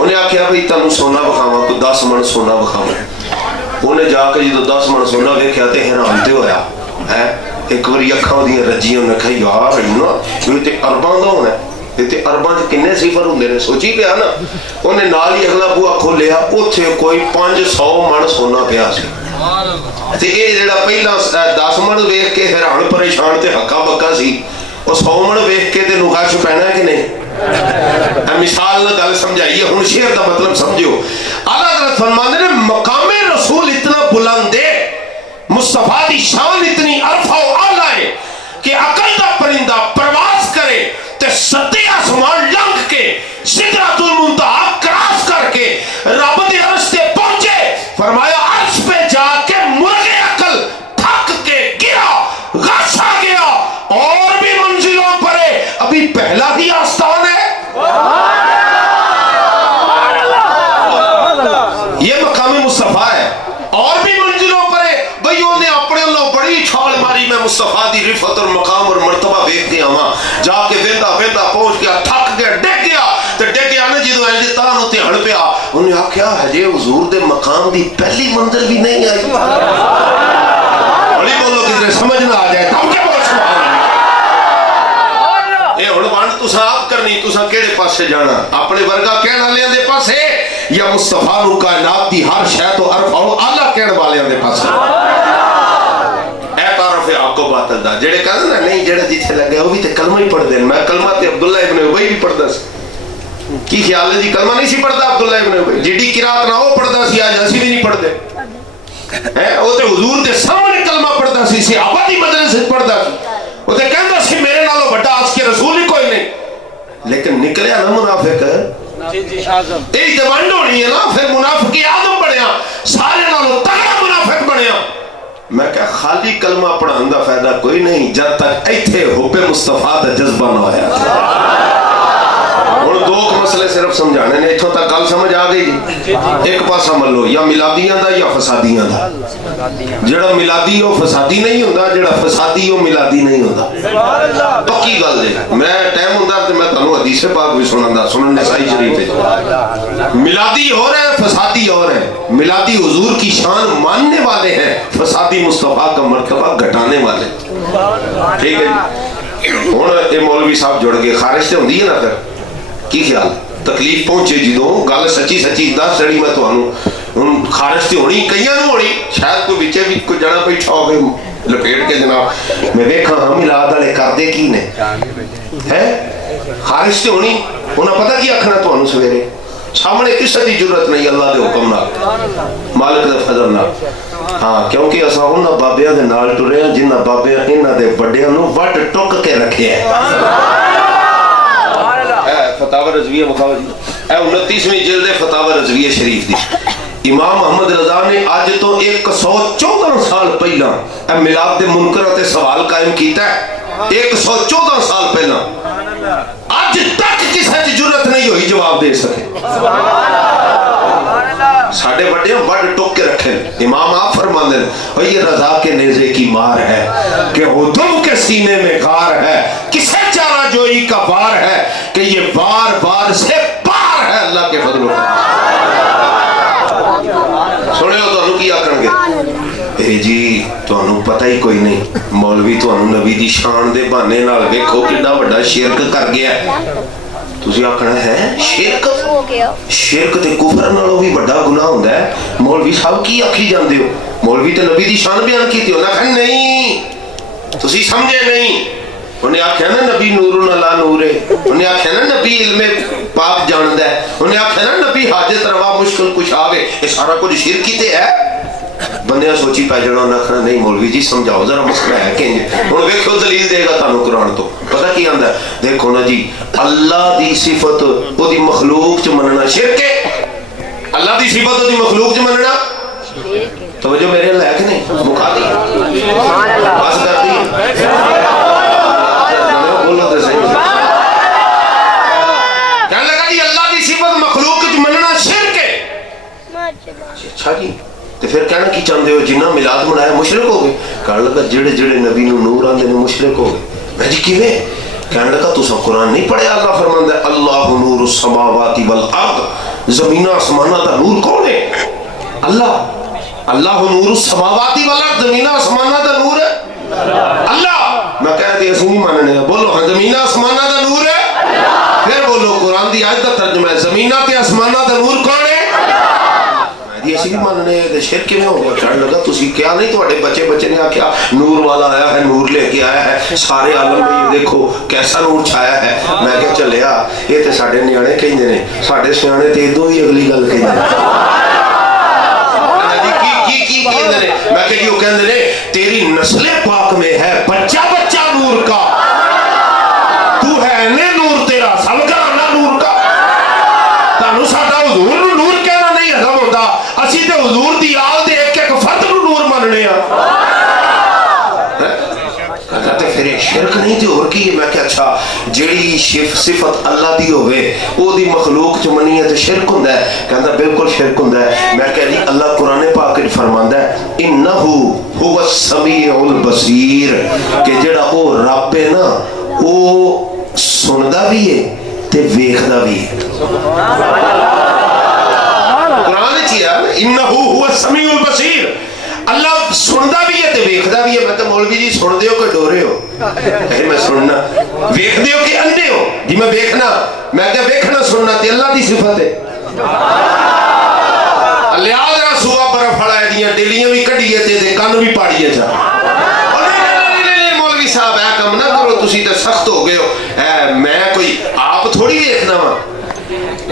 उन्हें आखिया भाई तन्नू सोना विखावां, कोई 10 मन सोना विखावां। उन्हें जाके जो 10 मन सोना वेख्या ते हैरान ते होया है। एक बारी अखां ओदियां रजियां, उन्हें कहा यार इन्ना ये ते अरबां दा होना है, ये ते अरबां च किन्ने सिफर हुंदे ने। सोची पिया ना। उन्हें नाल ही अगला बूहा खोलिया, उत्थे कोई 500 मन सोना पिया सी। ते ये जेड़ा पहला 10 मन वेख के हैरान परेशान ते हक्का बक्का सी, और 100 मन वेख के ते नुकाश पैना कि नहीं। मिसाल ना गल समझाइए, हुण शेर दा मतलब समझियो। आला हज़रत फरमांदे ने मकामे रसूल इतना बुलंद है, मुस्तफा दी शान इतनी अरफा व आला है कि अकल दा परिंदा प्रवास करे ते सत्ते आसमान लंघ के सिदरतुल मुंतहा क्रॉस करके रब दे अर्श पे पहुंचे। फरमाया अर्श पे जाके मुर्गे अकल थक के गिरा, गश आ गया और भी मंजिलों पर है, अभी पहला ही आस्थान है। ये मकाम मुस्तफा है और भी मंजिलों पर है। भाई उन्हें अपने लो बड़ी छाल मारी, मैं मुस्तफा दी रिफत और मकाम और मर्तबा वेख के आवा। जाके वेंदा वेंदा पहुंच गया, थक गया, डिग गया ते डिग गया ना जो इंज तां नु ध्यान पिया। उन्हें आख्या हजे हुजूर दे मकाम दी पहली मंजिल भी नहीं आई। बड़ी बोलो किधरे समझ ना आ जाए तब क्या बोल सुभान अल्लाह। ये हुण वंड तुसा आप करनी, तुसा केड़े पासे जाना, अपने वर्गा कहण वालियां दे पासे या मुस्तफा नु कायनात दी हर शै तो अरफा व आला कहण वालियां दे पासे। आपको बातल दा जेड़े कहंदे ना नहीं जेड़ा जिथे लगे वो भी ते कलमा ही पढ़दे। मैं कलमा ते अब्दुल्ला इब्न उबई भी पढ़दा सी। की ख्याल है जी? कलमा नहीं सी पढ़दा अब्दुल्ला इब्न उबई, जिहड़ी किरात ना वो पढ़दा सी, आज असी भी नहीं पढ़दे हैं। वो ते हुजूर दे सामने कलमा पढ़दा सी, सहाबा दी मजलिस में पढ़दा सी। वो ते कहंदा सी मेरे नालों बड़ा आज के रसूल ही कोई नहीं। लेकिन निकलिया ना मुनाफिक। यही तो वंड होनी है ना, फिर मुनाफिक आदम बनया, सारे नालों तगड़ा मुनाफिक बनया। मैं क्या खाली कलमा पढ़ाने का फायदा कोई नहीं जब तक इत्थे हुब्बे मुस्तफा दा जज्बा ना होया। हुण दो मसले सिर्फ समझाने ने, इत्थों तक गल समझ आ गई जी। एक पासा मल्लो या मिलादियां दा या फसादियां दा। जेड़ा मिलादी वो फसादी नहीं हुंदा, जेड़ा फसादी वो मिलादी नहीं हुंदा। पक्की गल है। मैं टाइम हुंदा ते मैं तुहानू हदीस पाक भी सुनांदा, सुनन नसाई शरीफ है। मिलादी और है, फसादी और है। मिलादी हुजूर की शान मानने वाले हैं, फसादी मुस्तफा का मर्तबा घटाने वाले। ठीक है। हुण ये मौलवी साहब जुड़ गए, खारिश ते हुंदी है ना। फिर की ख्याल तकलीफ पहुंचे जो गल सच्ची सच्ची दस जड़ी मैं तुहानू हुण खारिश ते होनी, कईयां नूं होनी, शायद कोई विचे भी कोई जणा बैठा होवे लपेट के जनाब मैं देखा हम मिलाद वाले करदे की ने है। खारिश ते होनी, उन्हें पता की आखना तुहानू सवेरे सामने किसी की जरूरत नहीं अल्लाह के हुक्म नाल मालिक के फजल नाल। हाँ क्योंकि असां उन्हां बाबियां दे नाल टुरे हां जिन्हां बाबियां इन्हां दे वड्डियां नूं वट टुक के रखे है। फतावा रज़विया मुखावा जी 29वीं जिल्द फतावा रज़विया शरीफ दी इमाम मोहम्मद रजा ने अज तो 114 साल पहला मिलाद दे मुनकर ते सवाल कायम किया। 114 साल पहला अज तक किसी की जरूरत नहीं हुई जवाब दे सके। साडे बड़े वड टुक के रखे। इमाम आप फरमाते हैं ये रजा के नेज़े की मार है कि हुदुम के सीने में गार है, किसे चारा जोई का वार है कि ये बार बार से पार है अल्लाह के फजल। सुनियो तुहानू की आखणगे ए जी तुहानू पता ही कोई नहीं मौलवी तुहानू नबी दी शान दे बहाने नाल देखो कितना बड़ा शिरक कर गया। तुसी आखना है शिरक शिरक ते कुफर नालों भी बड़ा गुनाह हुंदा है। मौलवी साहब की आखी जांदे हो मौलवी ते नबी दी शान बयान कीती हो ना नहीं तुसी समझे नहीं। उन्हें आख्या ना नबी नूरुन अला नूर है, उन्हें आख्या ना नबी इल्मे पाक जानदा है, उन्हें आख्या ना नबी हाजत रवा मुश्किल कुशावे। ये सारा कुछ शिरक ही ते है। बंदे सोची पै जाना उन्हें आखना नहीं मौलवी जी समझाओ जरा मसला है कि हुण वेखो दलील देगा तुहानू कुरान तो पता की आंदा देखो ना जी अल्लाह दी सिफत ओदी मखलूक च मनना शिरक है। अल्लाह दी सिफत ओदी मखलूक च मनना तो जो मेरे लायक नहीं मुखा दी बस कर दी बोलो तो सही कहने लगा जी अल्लाह दी सिफत मखलूक च मनना शिरक है। अच्छा जी तो फिर कहना की चाहते हो जिन्ना मिलाद मनाया मुशरिक हो गए। कहने लगा जेड़े जेड़े नबी नूं नूर आंदे ने मुशरिक हो गए। मैं जी किवें? कहने लगा तुसां कुरान नहीं पढ़िया अल्लाह फरमांदा है अल्लाहु नूरुस समावाति वल अर्द ज़मीन आसमानां दा नूर कौन है? अल्लाह। अल्लाहु नूरुस समावाति वल अर्द ज़मीन आसमानां दा नूर है अल्लाह। मैं कहते असं नहीं मानने बोलो हाँ ज़मीन आसमानां दा नूर है। फिर बोलो कुरान दी आयत दा तर्जुमा है ज़मीन ते आसमानां दा नूर कौन है? ऐसी भी मानने शिरक किवें हो गया? कहने लगा तुसी क्या नहीं तुम्हारे बच्चे बच्चे ने आख्या नूर वाला आया है नूर लेके आया है सारे आलम में ये देखो कैसा नूर छाया है। मैं क्या चलिया ये तो साडे न्याणे कहंदे ने साडे सियाणे ते इदों ही अगली गल कहंदे ने। मैं क्या वो कहंदे ने तेरी नस्ले पाक में है बच्चा बच्चा नूर का तू है ने नूर तेरा सब घराना नूर का। तानू साडा हुजूर नूर कहना नहीं हजम होता असी ते हुजूर दी आल दे एक एक फर्द नूं नूर मनने आ। ते फिर शिरक नहीं ते होर की है? मैं क्या अच्छा जेड़ी सिफत अल्लाह दी होवे ओदी मखलूक च मनीए ते शिरक हुंदा है? कहंदा बिल्कुल शिरक हुंदा है। मैं कह दी अल्लाह कुरान पाक विच फरमांदा है इन्नहु हुवस समीउल बसीर कि जेड़ा ओ रब है ना ओ सुनदा भी है ते वेखदा भी है। कुरान च है इन्नहु हुवस समीउल बसीर अल्लाह सुनदा भी है ते वेखदा भी है। मैं तो मौलवी जी सुनदे हो कि डोरे हो? मैं सुनना। वेखदे हो कि अंधे हो? जी मैं देखना। मैं क्या वेखना सुनना ते अल्लाह दी सिफत है। लिया जरा सूआ बर्फ वाला दियां दिलियां भी कढ़िए ते कन्न भी पाड़िए जा। मौलवी साहब ऐ कम ना करो तुसी ते सख्त हो गए हो। मैं कोई आप थोड़ी देखना वा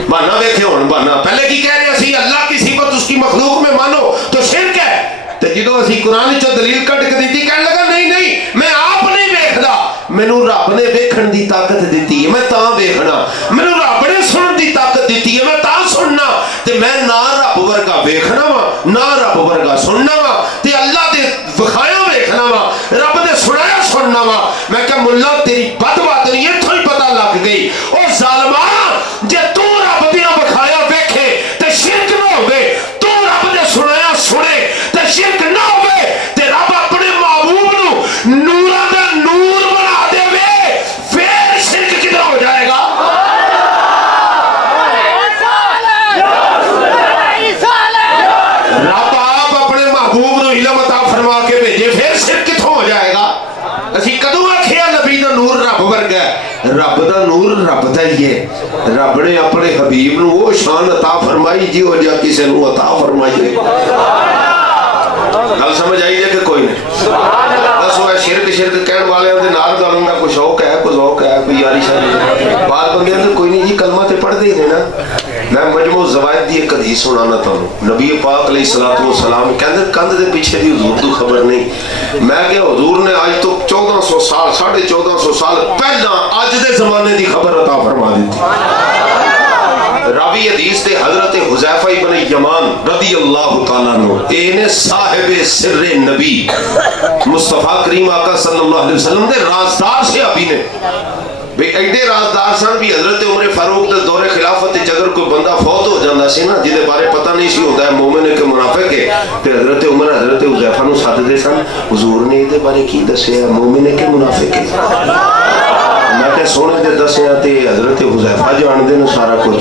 बहाना वेखे हुण बहाना। पहले की कह रहे सी अल्लाह की सिफत उसकी मखलूक में मानो तो शिरक है। तो जो असी कुरान चो दलील कट के दी कहने लगा नहीं नहीं मैं आप नहीं वेखदा मैनू रब ने वेखण दी ताकत दी है मैं तां वेखना। मैनू रब ने सुनन दी ताकत दी है मैं तां सुनना। ते मैं ना रब वर्गा वेखना वा ना रब वर्गा सुनना वा ते अल्लाह दे विखाया वेखना वा रब ने सुनाया सुनना वा। मैं क्या मुल्ला तेरी बदबात नहीं इत्थों ही पता लग गई ओ जालिमा जे तू रब दियां विखाया वेखे ते शिरक ना होवे तू रब ने सुनाया सुने ते शिरक ना होवे ते रब अपने महबूब नू नूरां दा नूर बना देवे फिर शिरक किधर हो जाएगा? रब आप अपने महबूब नू इल्म अता फरमा के भेजे फिर शिरक किथों हो जाएगा? असी कदों आखिया नबी दा नूर रब वर्गा है? रब दा नूर रब दा ही है। रब ने अपने हबीब नू वो शान अता फरमाई जिहो जिहा किसे नू अता फरमाई। गल समझ आई है कि कोई नहीं? दसो शिरक शिरक कहने वाले दे नाल गलों का कोई शौक है कोई ज़ौक है कोई यारी शारी बात बंदे कोई नहीं जी कलमा ते पढ़दे ही ने ना। मैं मैं मजमू ज़वाइद दी एक हदीस सुनाना तुहानू। नबी पाक अलैहिस्सलातु वस्सलाम कहंदे कंध दे पीछे दी हुजूर दी खबर नहीं। मैं क्या हुजूर ने आज तो 1400 साल 1450 साल पहला अज दे जमाने दी खबर अता फरमा दी थी। रावी हदीस ते हजरत हुज़ैफा इब्न यमान रदी अल्लाह तआला अन्हु इन्हें साहिब सिर्रे नबी मुस्तफा करीम आका सल्लल्लाहु अलैहि वसल्लम दे राजदार से अभी ने एडे राजदार सन भी हजरत उमर फारूक के दौरे खिलाफत अगर कोई बंदा फौत हो जाता सी ना जिहदे बारे पता नहीं सी होता है मोमिन है कि मुनाफिक है ते हजरत उमर हजरत हुज़ैफा नूं सददे सन। हुजूर ने इहदे बारे की दस्सिया मोमिन है कि मुनाफिक है? मैं क्या सोने दे दस्सिया ते हजरत हुज़ैफा जानदे ने सारा कुछ।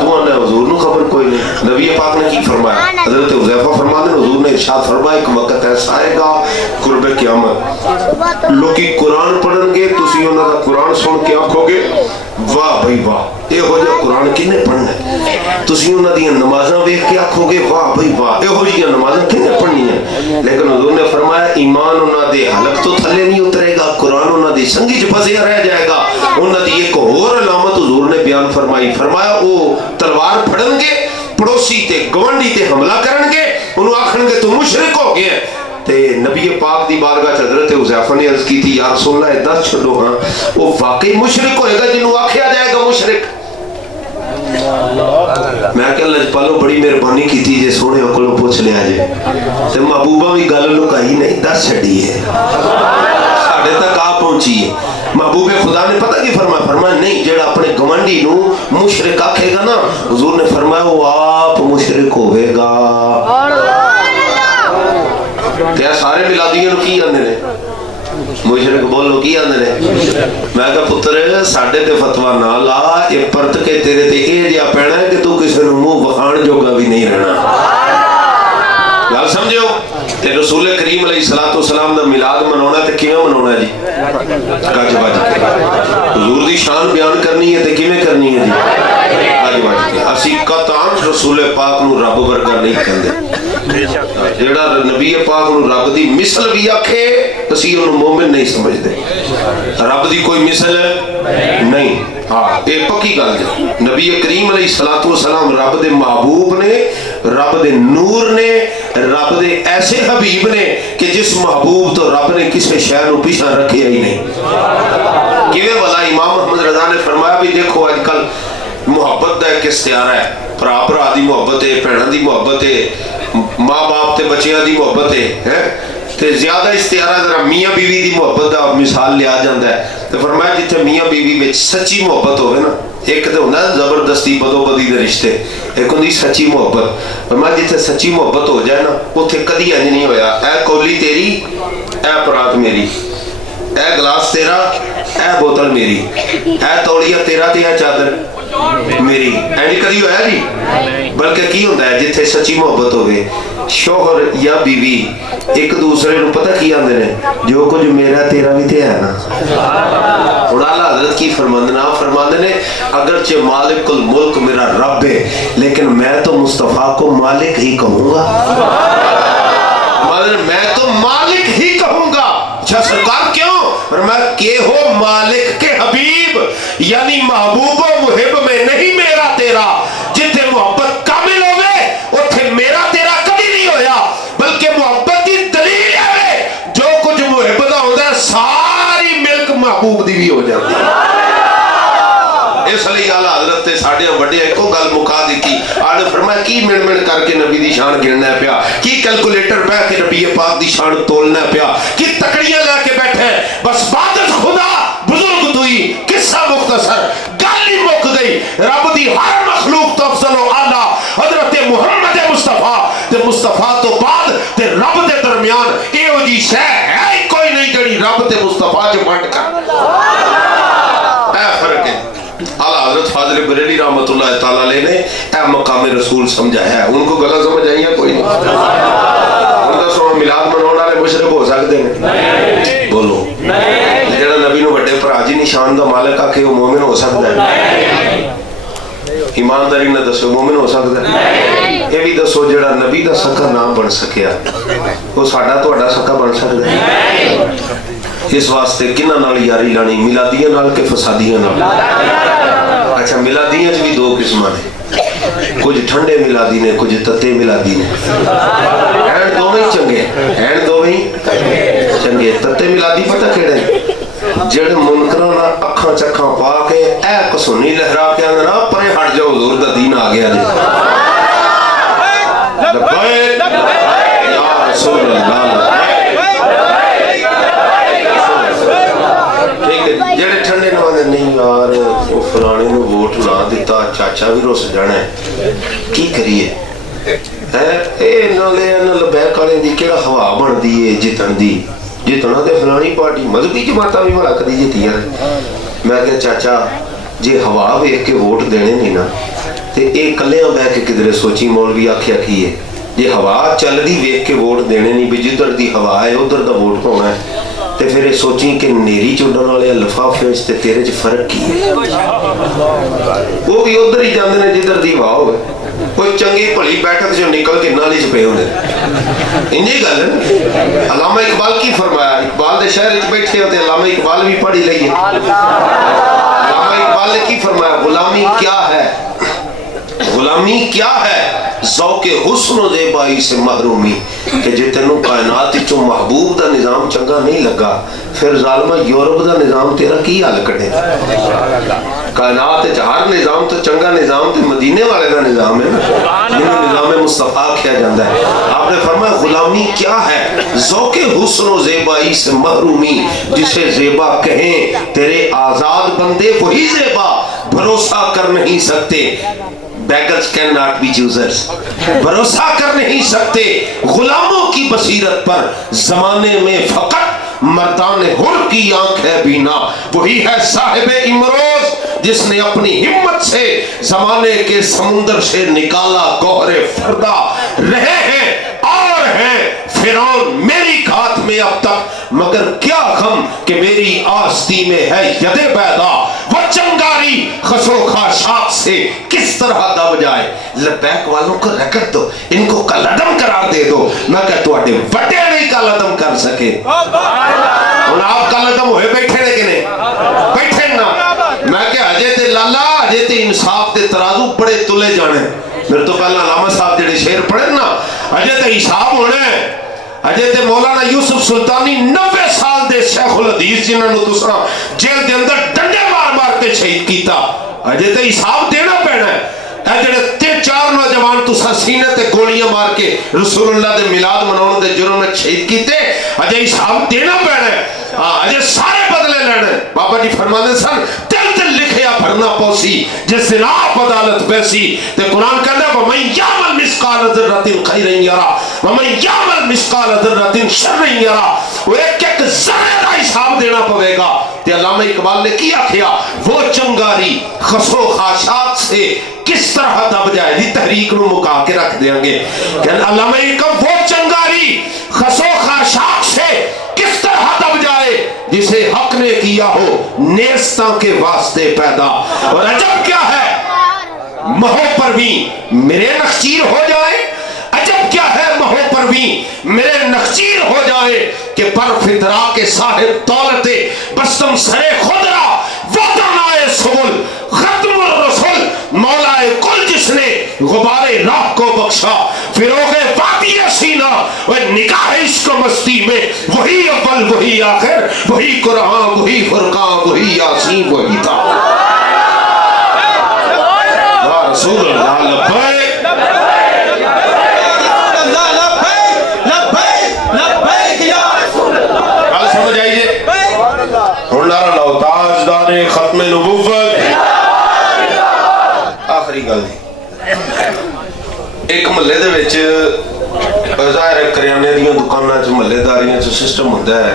तू आने हुजूर नूं खबर कोई नहीं। नबी पाक ने की फरमाया? हजरत हुज़ैफा फरमाते हैं हुजूर ने इरशाद फरमाया एक वक्त ऐसा आएगा कुर्बे क़यामत लोग कुरान पढ़नगे तुसी उन्हां दा कुरान सुन के आखोगे वाह भाई वाह इहो जिहा कुरान किन्ने पढ़ना है। तुसी उन्हां दी नमाज़ां वेख के आखोगे वाह भाई वाह इहो जिहियां नमाज़ां किन्ने पढ़नी है। लेकिन हुजूर ने फरमाया ईमान उन्हां दे हलक तो थल्ले नहीं उतरेगा, कुरान उन्हां दी संगी च फसिया रह जाएगा। उन्हां दी एक होर अलामत हुजूर ने बयान फरमाई। फरमाया वो तलवार फड़नगे पड़ोसी ते गवंडी ते हमला करनगे उन्होंने आखणगे तू मुशरिक हो गया। ते नबी पाक दी बारगाह च हजरत हुज़ैफा ने अर्ज की थी या रसूल अल्लाह दस छड्डो हां वो वाकई मुशरिक होएगा जिन्हों आख्या जाएगा मुशरिक? मैं क्या लजपालो बड़ी मेहरबानी की थी जे सोने कोलों पूछ लिया जे ते महबूबा भी गल लुकाई नहीं दस छड़ी है साडे तक आ पहुंची है। महबूबे खुदा ने पता की फरमाया? फरमाया नहीं जेड़ा अपने गवंडी नूं मुशरिक आखेगा ना हुजूर ने फरमाया वो आप मुशरिक होवेगा। ते सारे मिलादियां नूं की आंदे ने मुशरिक बोलो की आंदे ने। मैं कहा पुत्र साडे ते फतवा ना ला ये परत के तेरे ते ए जिहा पैना है कि तू किसी नूं मुंह वखाण जोगा भी नहीं रहना। गल समझो ते रसूल करीम अलैहिस्सलातु वस्सलाम दा मिलाद मनाउणा ते किवें मनाउणा जी? गज बज के हुजूर दी शान बयान करनी है ते किवें करनी है जी? गज बज के। असीं कतान रसूल पाक नूं रब वर्गा नहीं कहंदे। जेड़ा नबी पाक नूं रब दी मिसल भी आखे असीं उहनूं मोमिन नहीं समझदे। रब दी कोई मिसल नहीं। हाँ ये पक्की गल है। नबी करीम अलैहिस्सलातु वस्सलाम रब दे महबूब ने रब दे नूर ने रब दे ऐसे हबीब ने कि जिस महबूब तो रब ने किसी शय नूं पीछा रखिया ही नहीं। किवें वाला इमाम मोहम्मद रजा ने फरमाया भी देखो अजकल मुहब्बत का एक इश्तिहार है भरा भरा दी मुहब्बत है भैणों की मुहब्बत है माँ बाप ते बच्चियां की मुहब्बत है ते ज्यादा इश्तिहार जरा मियाँ बीवी की मुहब्बत का मिसाल लिया जाता है। तो फरमाया जिथे मियाँ बीवी में सच्ची मुहब्बत होवे ना एक तो होंदा जबरदस्ती बदोबदी के रिश्ते एक होंदी सच्ची मुहब्बत। फरमाया जिथे सच्ची मुहब्बत हो जाए ना उथे कदी इंज नहीं होया ए कौली तेरी ए परात मेरी ए गिलास तेरा ए बोतल मेरी ए तौलिया तेरा ते ए चादर मेरी इंज कदी होया जी? बल्कि की होंदा है जिथे सच्ची मुहब्बत होवे शोहर या बीवी एक दूसरे को पता की आंदे ने जो कुछ मेरा तेरा भी ते है ना। हुण आला हज़रत की फरमांदे ने अगरचे मालिकुल मुल्क मेरा रब है लेकिन मैं तो मुस्तफा को मालिक ही कहूंगा। मैं तो मालिक ही कहूंगा। अच्छा सरकार क्यों? और मैं के हो मालिक के हबीब यानी महबूब मुहिब में नहीं मेरा तेरा। जिथे मोहब्बत कामिल होवे उथे मेरा तेरा कभी नहीं होया बल्कि मोहब्बत की दलील है जो कुछ मुहिब दा होंदा है सारी मिल्क महबूब दी भी हो जाती है। इसलिए आला हजरत ते साडे वड्डे एको गल मुका दी आने फरमाया की मिण मिण करके नबी दी शान गिनना पिया की कैलकुलेटर पै के नबी पाक दी शान तोलना पिया की तकड़ियां लेके बैठे बस बादत खुदा बुजुर्ग दुई किस्सा मुख्तसर गल ही मुक गई। रब दी हर मखलूक तो अफजल व आला हजरत मुहम्मद मुस्तफा ते मुस्तफा तो बाद ते रब दे दरमियान एहो जी शै है कोई नहीं जड़ी रब ते मुस्तफा च वंड कर ए फर्क है। आला हजरत फाजिल बरेली रहमतुल्लाह तआला अलैह ने ए मकाम रसूल समझाया है उनको गलत समझ आई है कोई नहीं। उनका सो मिलाद मनाने वाले मुशरिक हो सकते हैं? बोलो जेड़ा नबी नु बड़े भरा जी निशान दा मालिक आके वो मोमिन हो सकता है? ईमानदारी ना दसो मोमिन हो सकता है? ये भी दसो जेड़ा नबी दा सका ना बन सकिया वो साडा तुहाडा सका बन सकता है? इस वास्ते किन्हां नाल यारी लानी मिलादियां नाल के फसादियां नाल? अच्छा मिलादियां भी दो किस्म ने, कुछ ठंडे मिलादी ने कुछ तत्ते मिलादी ने, हैन दोवें ही चंगे, हैन दोवें ही चंगे। तत्ते मिलादी पता केड़े जेड़े मुनकरां दा अखां चखां पा के ऐ कसुनी लहरा के आंदे ना परे हट जाओ हुजूर दा दीन आ गया जी। लब्बैक या रसूल अल्लाह। ठीक है, जेड़े ठंडे नवादे नहीं यार वो फलाने नूं वोट ना दिता चाचा भी रुस जाना है, की करिए है ए नाले लबैक वाले दी केड़ा हवा बनदी है जितन दी, जितना तो फलानी पार्टी मजहबी जमाता भी भला कदी जितिया। मैं क्या चाचा जे हवा वेख के वोट देने नहीं ना तो ये कलिया बह के किधरे सोची मौलवी आख्या की है, जे हवा चलती वेख के वोट देने नहीं भी जिधर दी हवा है उधर का वोट पाना है, तो फिर ये सोची कि नेरी चुडन वाले लिफाफे ते तेरे च फर्क की है, वो भी उधर ही जाते हैं जिधर दी हवा हो। कोई चंगी भली बैठक जो निकल के नाली च पे होने इंजी गल है। अलामा इकबाल की फरमाया, इकबाल के शहर च बैठे होते अलामा इकबाल भी पढ़ी लीए। अलामा इकबाल ने की फरमाया, गुलामी क्या है, गुलामी क्या है, ज़ौक़े हुस्न ज़ेबाई से महरूमी, कि जे तेनू कायनात चो महबूब दा निज़ाम चंगा नहीं लगा फिर ज़ालिमा यूरोप दा निज़ाम तेरा की हल कटे। कायनात हर निज़ाम तो चंगा निज़ाम तो मदीने वाले का निज़ाम है ना, जिन्हें निज़ाम मुस्तफ़ा किया जाता है। आपने फरमाया गुलामी क्या है, ज़ौक़े हुस्न ज़ेबाई से महरूमी, जिसे ज़ेबा कहें तेरे आज़ाद बंदे वही ज़ेबा, भरोसा कर नहीं सकते beggars cannot be choosers, भरोसा कर नहीं सकते गुलामों की बसीरत पर, जमाने में फकत मर्दाने हुर की आंख है बीना, वही है साहिबे इमरोज जिसने अपनी हिम्मत से जमाने के समुंदर से निकाला गौहरे फरदा। रहे हैं और हैं फिरौन मेरी घात में अब तक, मगर क्या गम कि मेरी आस्ती में है यदे पैदा, वो चंगारी खसो खाशाक से किस तरह दब जाए। लबैक वालों को रकत दो, इनको कलदम करार दे दो, मैं क्या तुहाडे वड्डे नहीं कलदम कर सके। हुण आप कलदम होए बैठे ने कि नहीं बैठे ना, मैं क्या अजे ते लाला अजे ते इंसाफ दे तराजू बड़े तुले जाने। मेरे तो पहला अलामा साहब जेडे शेर पढ़े ना, अजे ते हिसाब होना है, अजे ते मौलाना यूसुफ सुल्तानी 90 साल दे शेखुल हदीस जिन्होंने तुसा जेल दे अंदर डंडे मार मार के शहीद कीता, अजे ते हिसाब देना पैना है। जेडे 3-4 नौजवान तुसा सीने ते गोलियां मार के रसूलुल्लाह दे मिलाद मनाने दे जुर्म में शहीद कीते, अजे हिसाब देना पैना है। अजे सारे बदले लेने। बाबा जी फरमाते सन दिल दिल लिखिया भरना पौसी, जिस दिन आप अदालत बैसी, ते कुरान कहता है वमन यामल मिस्काल ज़र्रतिन खैरन यरा वमन यामल मिस्काल ज़र्रतिन शर्रन यरा, वो एक एक ज़र्रे का हिसाब देना पड़ेगा। ते अल्लामा इकबाल ने की आखिया, वो चंगारी खसो खाशात से किस तरह दब जाए, दी तहरीक नू मुका के रख देंगे। अल्लामा इकबाल वो चंगारी खसो खाशात से किस तरह दब जाए जिसे हक ने किया हो नेस्ता के वास्ते पैदा। और अजब क्या है महो पर भी मेरे नखचीर हो जाए, अजब क्या है महो पर भी मेरे नखचीर हो जाए, कि पर फितरा के साहिब दौलते बस्तम सरे खुदरा वो दनाए सुबुल खत्मुर रसूल मौलाए कुल, जिसने गुबारे राह को बख्शा फिरोगे वादिये सीना और निगाह इश्क मस्ती में, वही अव्वल वही आखिर वही कुरान वही फुरकान वही यासीन वही था। रसूल अल्लाह लब्बैक समझ आइए। ताजदारे खत्म नबुव्वत आखिरी गल एक महल्ले दे विच ज़ाहिर करियाने दी दुकानां च महल्लेदारियां च सिस्टम होंदा है,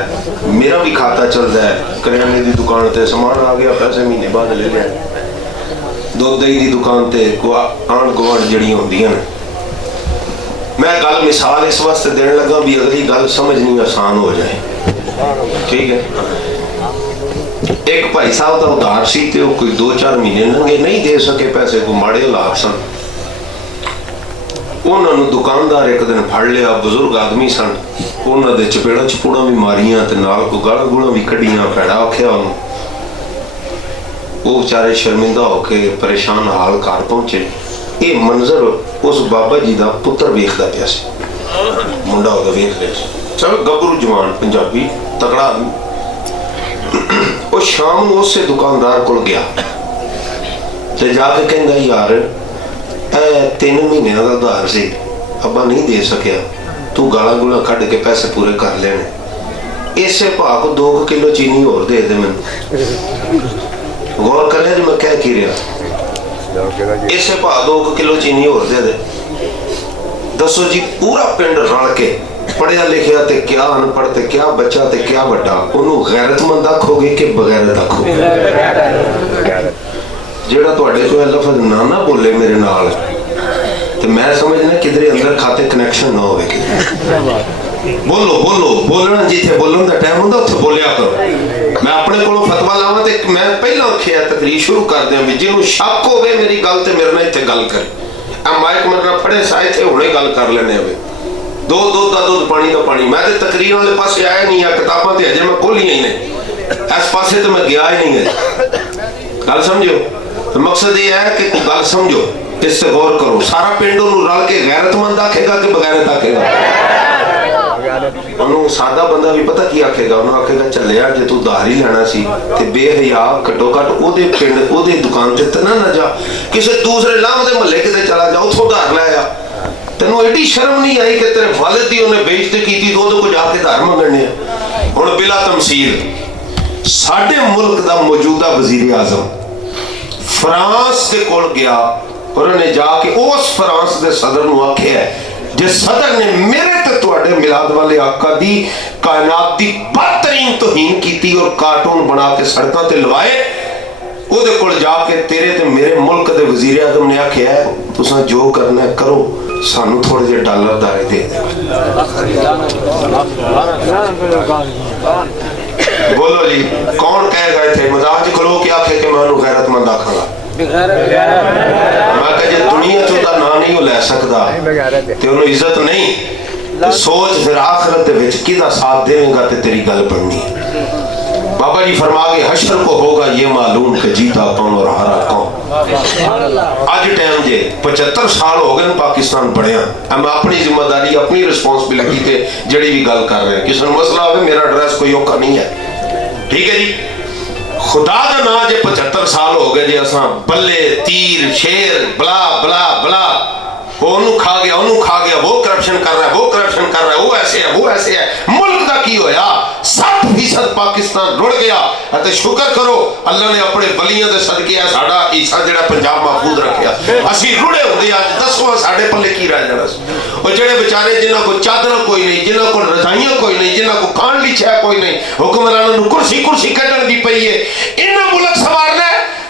मेरा भी खाता चलता है। करियाने दी दुकान ते समान आ गया, पैसे महीने बाद ले लिया। दुध दही दी दुकान ते आंढ गुआंढ जड़ियां होंदियां ने। मैं गल मिसाल इस वास्ते देने लगा भी अगली गल समझनी आसान हो जाए, ठीक है। एक भाई साहब का उधार सी ते कोई 2-4 महीने लंघे नहीं दे सके पैसे, को माड़े हालात सन। उन्होंने दुकानदार एक दिन फड़ लिया, बुजुर्ग आदमी सन, उन्होंने चपेड़ा चपूड़ा भी मारियां ते नाल को गाला गुला भी कढ़ियां, भैड़ा आख्या वो बेचारे शर्मिंदा होके परेशान हाल घर पहुंचे। ये मंजर उस बाबा जी का पुत्र वेखदा पिया सी, मुंडा होगा वेख लिया सी, चल गबरू जवान पंजाबी तगड़ा आदमी। वो शाम को उस दुकानदार को गया ते जाके कहंदा यार 3 महीने का उधार से अब्बा नहीं दे सकिया, तू गाला गुला कट के पैसे पूरे कर लेने, इसे भाव को 2 किलो चीनी और दे दे। मैं गौर कर लिया जी मैं कह की रहा, इसे भाव 2 किलो चीनी और दे दे। दसो जी पूरा पिंड रल के पढ़िया लिखिया ते क्या अनपढ़ ते क्या बच्चा ते क्या बड़ा उन्होंने गैरतमंद आखोगे कि बगैरत आखोगे? जेड़ा तुहाडे कोई लफज ना ना बोले मेरे नाल ते मैं समझना किधरे अंदर खाते कनेक्शन ना होवे। बोलो बोलो बोलना जिथे बोलन दा टाइम हुंदा उत्थे बोलिया करो। मैं अपने कोलों फतवा लावां ते मैं पहला आखिया तकरीर शुरू कर दियां भी जिन्हों शक होवे मेरी गल ते मेरे नाल इत्थे गल करे। आ माइक मरना फड़े साए थे हुणे गल कर लेने हवे। दो दूध का दूध पानी का पानी। मैं तो तकरीर वाले पास आया नहीं, किताबां ते अजे मैं खोलियां ही नहीं, इस पासे तो मैं गया ही नहीं है। गल समझो, तो मकसद ये है कि गल समझो, इससे गौर करो। सारा पिंड उन्होंने रल के गैरतमंद आखेगा कि बगैरत आखेगा? उन्होंने सादा बंदा भी पता की आखेगा, उन्होंने आखेगा चलिया जे तू उधार ही लेना सी ते बेहया घट्टो घट्ट ओदे पिंड ओदे दुकान ते तना ना जा, किसी दूसरे लाम दे महल्ले किते चला जा, उथों उधार ले आ। तेनों एडी शर्म नहीं आई कि तेरे वालिद की उन्हें बेइज्जती की तो को जाके उधार मंगने? हुण बिला तमसील साडे मुल्क का मौजूदा वजीर आजम फ्रांस के कोल गया, उन्होंने जाके उस फ्रांस के सदर नूं आख्या जिस सदर ने मेरे ते तुहाडे मिलाद वाले आका दी कायनात दी बदतरीन तौहीन की और कार्टून बना के सड़कों ते लवाए, उहदे कोल जाके तेरे ते मेरे मुल्क के वजीर आजम ने आख्या तुसां जो करना है करो, सानू थोड़े जे डॉलर दारे दे दे। बोलो जी कौन कहेगा इत्थे मजाक च खलो के आखे कि मैं उन्होंने गैरतमंद आखांगा? मैं कह दुनिया चो ता ना नहीं लै सकदा ते उन्होंने इज्जत नहीं, तो सोच फिर आखिरत दे विच किदा साथ देवेगा ते तेरी गल बननी है। बाबा जी फरमा के हशर को होगा ये मालूम कि जीता कौन और हारा कौन। आज टाइम जे 75 साल हो गए पाकिस्तान बढ़िया, हम अपनी जिम्मेदारी अपनी रिस्पॉन्सिबिलिटी ते जड़ी भी गल कर रहे हैं। किसी मसला हो मेरा एड्रेस कोई औखा नहीं है, ठीक है जी। खुदा का ना जे 75 साल हो गए जे असा बल्ले तीर शेर बला बला बला वो खा गया वो करप्शन कर रहा है वो करप्शन कर रहा है वो ऐसे है वो ऐसे है। मुल्क का की होया 60% पाकिस्तान रुड़ गया। अते शुक्र करो अल्लाह ने अपने बलियां दे सदके साडा ईसा जेड़ा पंजाब महफूज रखिया। असी रुड़े होंदे अज दसो साडे पल्ले की रह जाना सी। और जेड़े बेचारे जिन्हां को चादर कोई नहीं, जिन्हां को रजाइयां कोई नहीं, जिन्हां को खाण ली छह कोई नहीं, हुक्मरानां नूं कुर्सी कुर्सी कढण दी पई है। इन्हां मुल्क सवारना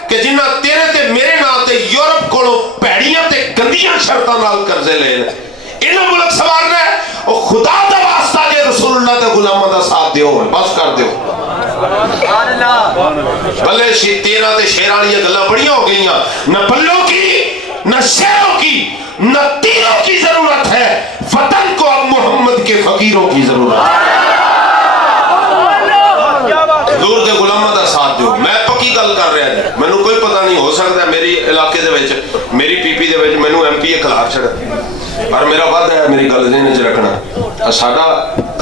कि जिन्हां तेरे ते मेरे नाल ते यूरोप कोलों भैड़ियां ते गंदियां शर्तां नाल कर्जे ले इन्हां मुल्क सवारना है। और खुदा दा वास्ता जे रसूलुल्लाह ते गुलामां दा साथ दियो, बस कर दियो। भले 13 ते शेरां वालियां गल्लां बड़ियां हो गईयां, न पल्लों की न शेरों की न तीरों की जरूरत है, वतन को अब मोहम्मद के फकीरों की जरूरत है। दूर दे गुलामां दा साथ दियो। मैं पक्की गल कर रहा जी, मैनू कोई पता नहीं हो सकता मेरी इलाके दे विच मेरी पीपी दे विच मैनू MP खिलाफ छड़ पर मेरा वादा है मेरी गल ज़हन च रखना। साडा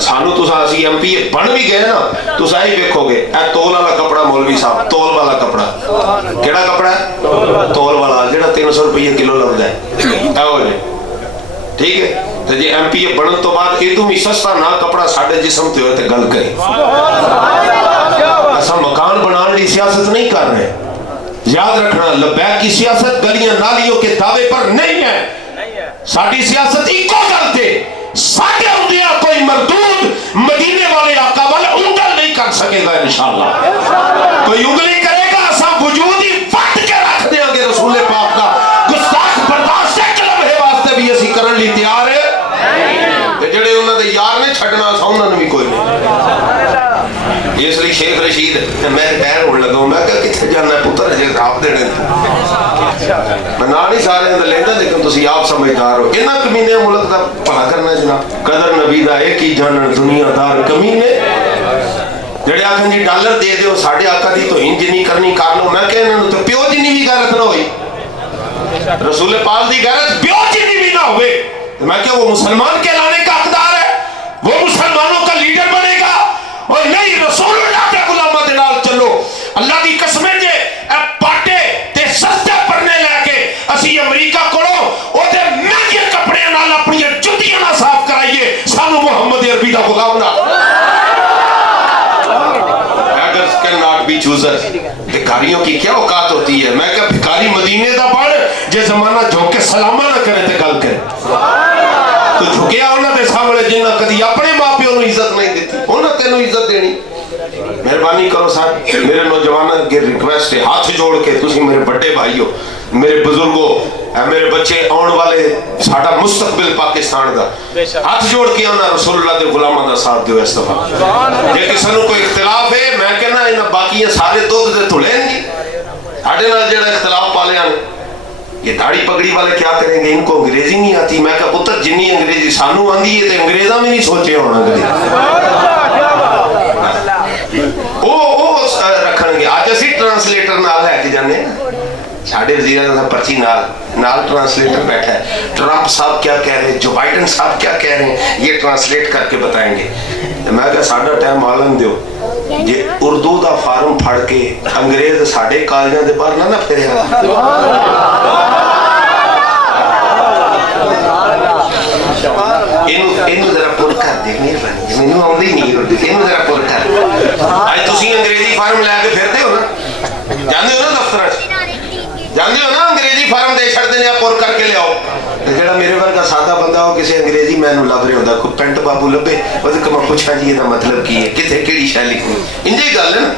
सानू तुसां असी MP बन भी गए ना, तुसां ही वेखोगे ए तोल वाला कपड़ा मौलवी साहब, तोल वाला कपड़ा केड़ा कपड़ा है? तोल वाला जेड़ा 300 रुपये किलो लगता है, ठीक है। तो जे MP बनने तो बाद इदों भी सस्ता ना कपड़ा साडे जिस्म ते होए ते गल करी। असा मकान बनाने की सियासत नहीं कर रहे, याद रखना। लबैक की सियासत गलियां नालियों के दावे पर नहीं है। साडी सियासत इको गल ते साडे हुंदिया कोई मरदूद मदीने वाले आका वाले उंगल नहीं कर सकेगा इंशाअल्लाह। कोई उंगली करेगा असा वजूद ही फट के रख देंगे रसूल पाक का गुस्ताख बर्दाश्त एक लम्हे वास्ते भी असी करन लई तैयार है। ते जेड़े उन्हां दे यार ने छड्डना असा उन्हां नूं भी कोई नहीं। इसलिए शेख रशीद मैं रिटायर होने लगा, मैं क्या कितने जाना पुत्र जे आप देने मैं ना नहीं सारे लेना, लेकिन तुम आप समझदार हो। इन्होंने कमीने मुल्क का भला करना जनाब, कदर नबी का एक ही जानन दुनियादार कमीने जेड़े आखन जी डॉलर दे दो साढ़े आका दी तो इंज नहीं करनी कर लो। मैं क्या इन्होंने रसूल पाक की गैरत ब्यो जितनी भी ना होवे तो मैं क्या वो मुसलमान कहलाने का हकदार है, वो मुसलमानों का लीडर बनेगा? और नहीं, रसूलुल्लाह के गुलामां दे नाल चलो। अल्लाह दी कसमें जे पाटे ते सस्ते पढ़ने लैके असी अमरीका कोलों ओदे महंगे कपड़े नाल अपनी जुत्तियां ना साफ कराइए, सानू मुहम्मद अरबी दा गुलाम ना चूजर। भिखारियों की क्या औकात होती है? मैं क्या भिखारी मदीने का पढ़ जे जमाना झुक के सलामा ना करे ते गल करे तो झुकिया उन्होंने सामने जिन्ना कदी अपने मां प्यो को इज्जत नहीं दी उन्हें तेन इज्जत देनी। मेहरबानी करो सर, मेरे नौजवानों के रिक्वेस्ट है, हाथ जोड़ के तुसी मेरे बड़े भाई हो, मेरे बुजुर्गो, मेरे बच्चे आने वाले साडा मुस्तकबिल पाकिस्तान का, हाथ जोड़ के उन्होंने रसूलुल्लाह के गुलामां का साथ दियो। इस दफा जे किसी को कोई इख्तिलाफ है, मैं कहना इन बाकी सारे दुध दे धुले नहीं, साडे नाल जेड़ा इख्तिलाफ पा लिया ये दाढ़ी पगड़ी वाले क्या करेंगे, इनको अंग्रेजी नहीं आती। मैं क्या पुत्र जिन्नी अंग्रेजी सानू आंदी है तो अंग्रेजा भी नहीं सोचे होना रखणगे। अज असी ट्रांसलेटर नाल लैके जाने, साढ़े वजीर का पर्ची नाल ट्रांसलेटर बैठा है, ट्रंप साहब क्या कह रहे हैं, जो बाइडन साहब क्या कह रहे हैं, ये ट्रांसलेट करके बताएंगे। मैं क्या साडा टाइम आलन दो, जे उर्दू का फार्म फड़ के अंग्रेज साडे कालजां दे बाहर ना फिरिया इनू जरा पुर कर दे, मेहरबानी मैनू आउंदी नहीं उर्दू, इनू जरा पुर कर। अज तुसीं अंग्रेजी फार्म लैके फिरदे हो ना, जांदे हो ना दफ्तर जांदे हो ना, अंग्रेजी फार्म दे छड़दे ने, पुर करके लियाओ। जेड़ा मेरे वर्गा सादा बंदा हो किसी अंग्रेजी मैनू लभ रहा होंदा, कोई पेंट बाबू लभे वो मैं पूछा जी इसका मतलब की है, कितने केड़ी शै लिखनी, इंज ही गल है ना।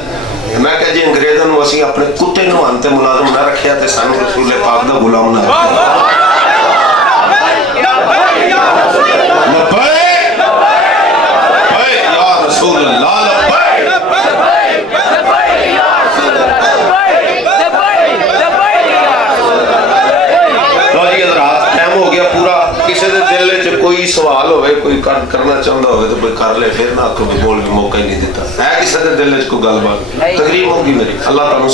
मैं कहा जी अंग्रेजों को असीं अपने कुत्ते नहाउण ते मुलाजम ना रखिया ते सानू रसूल पाक दा गुलाम ना कोई सवाल हो कोई करना चाहता हो तो कोई कर ले, फिर ना कोई बोल के मौका ही नहीं देता है। किसी के दिल च कोई गलबात तकरीब होगी मेरी। अल्लाह तुहानू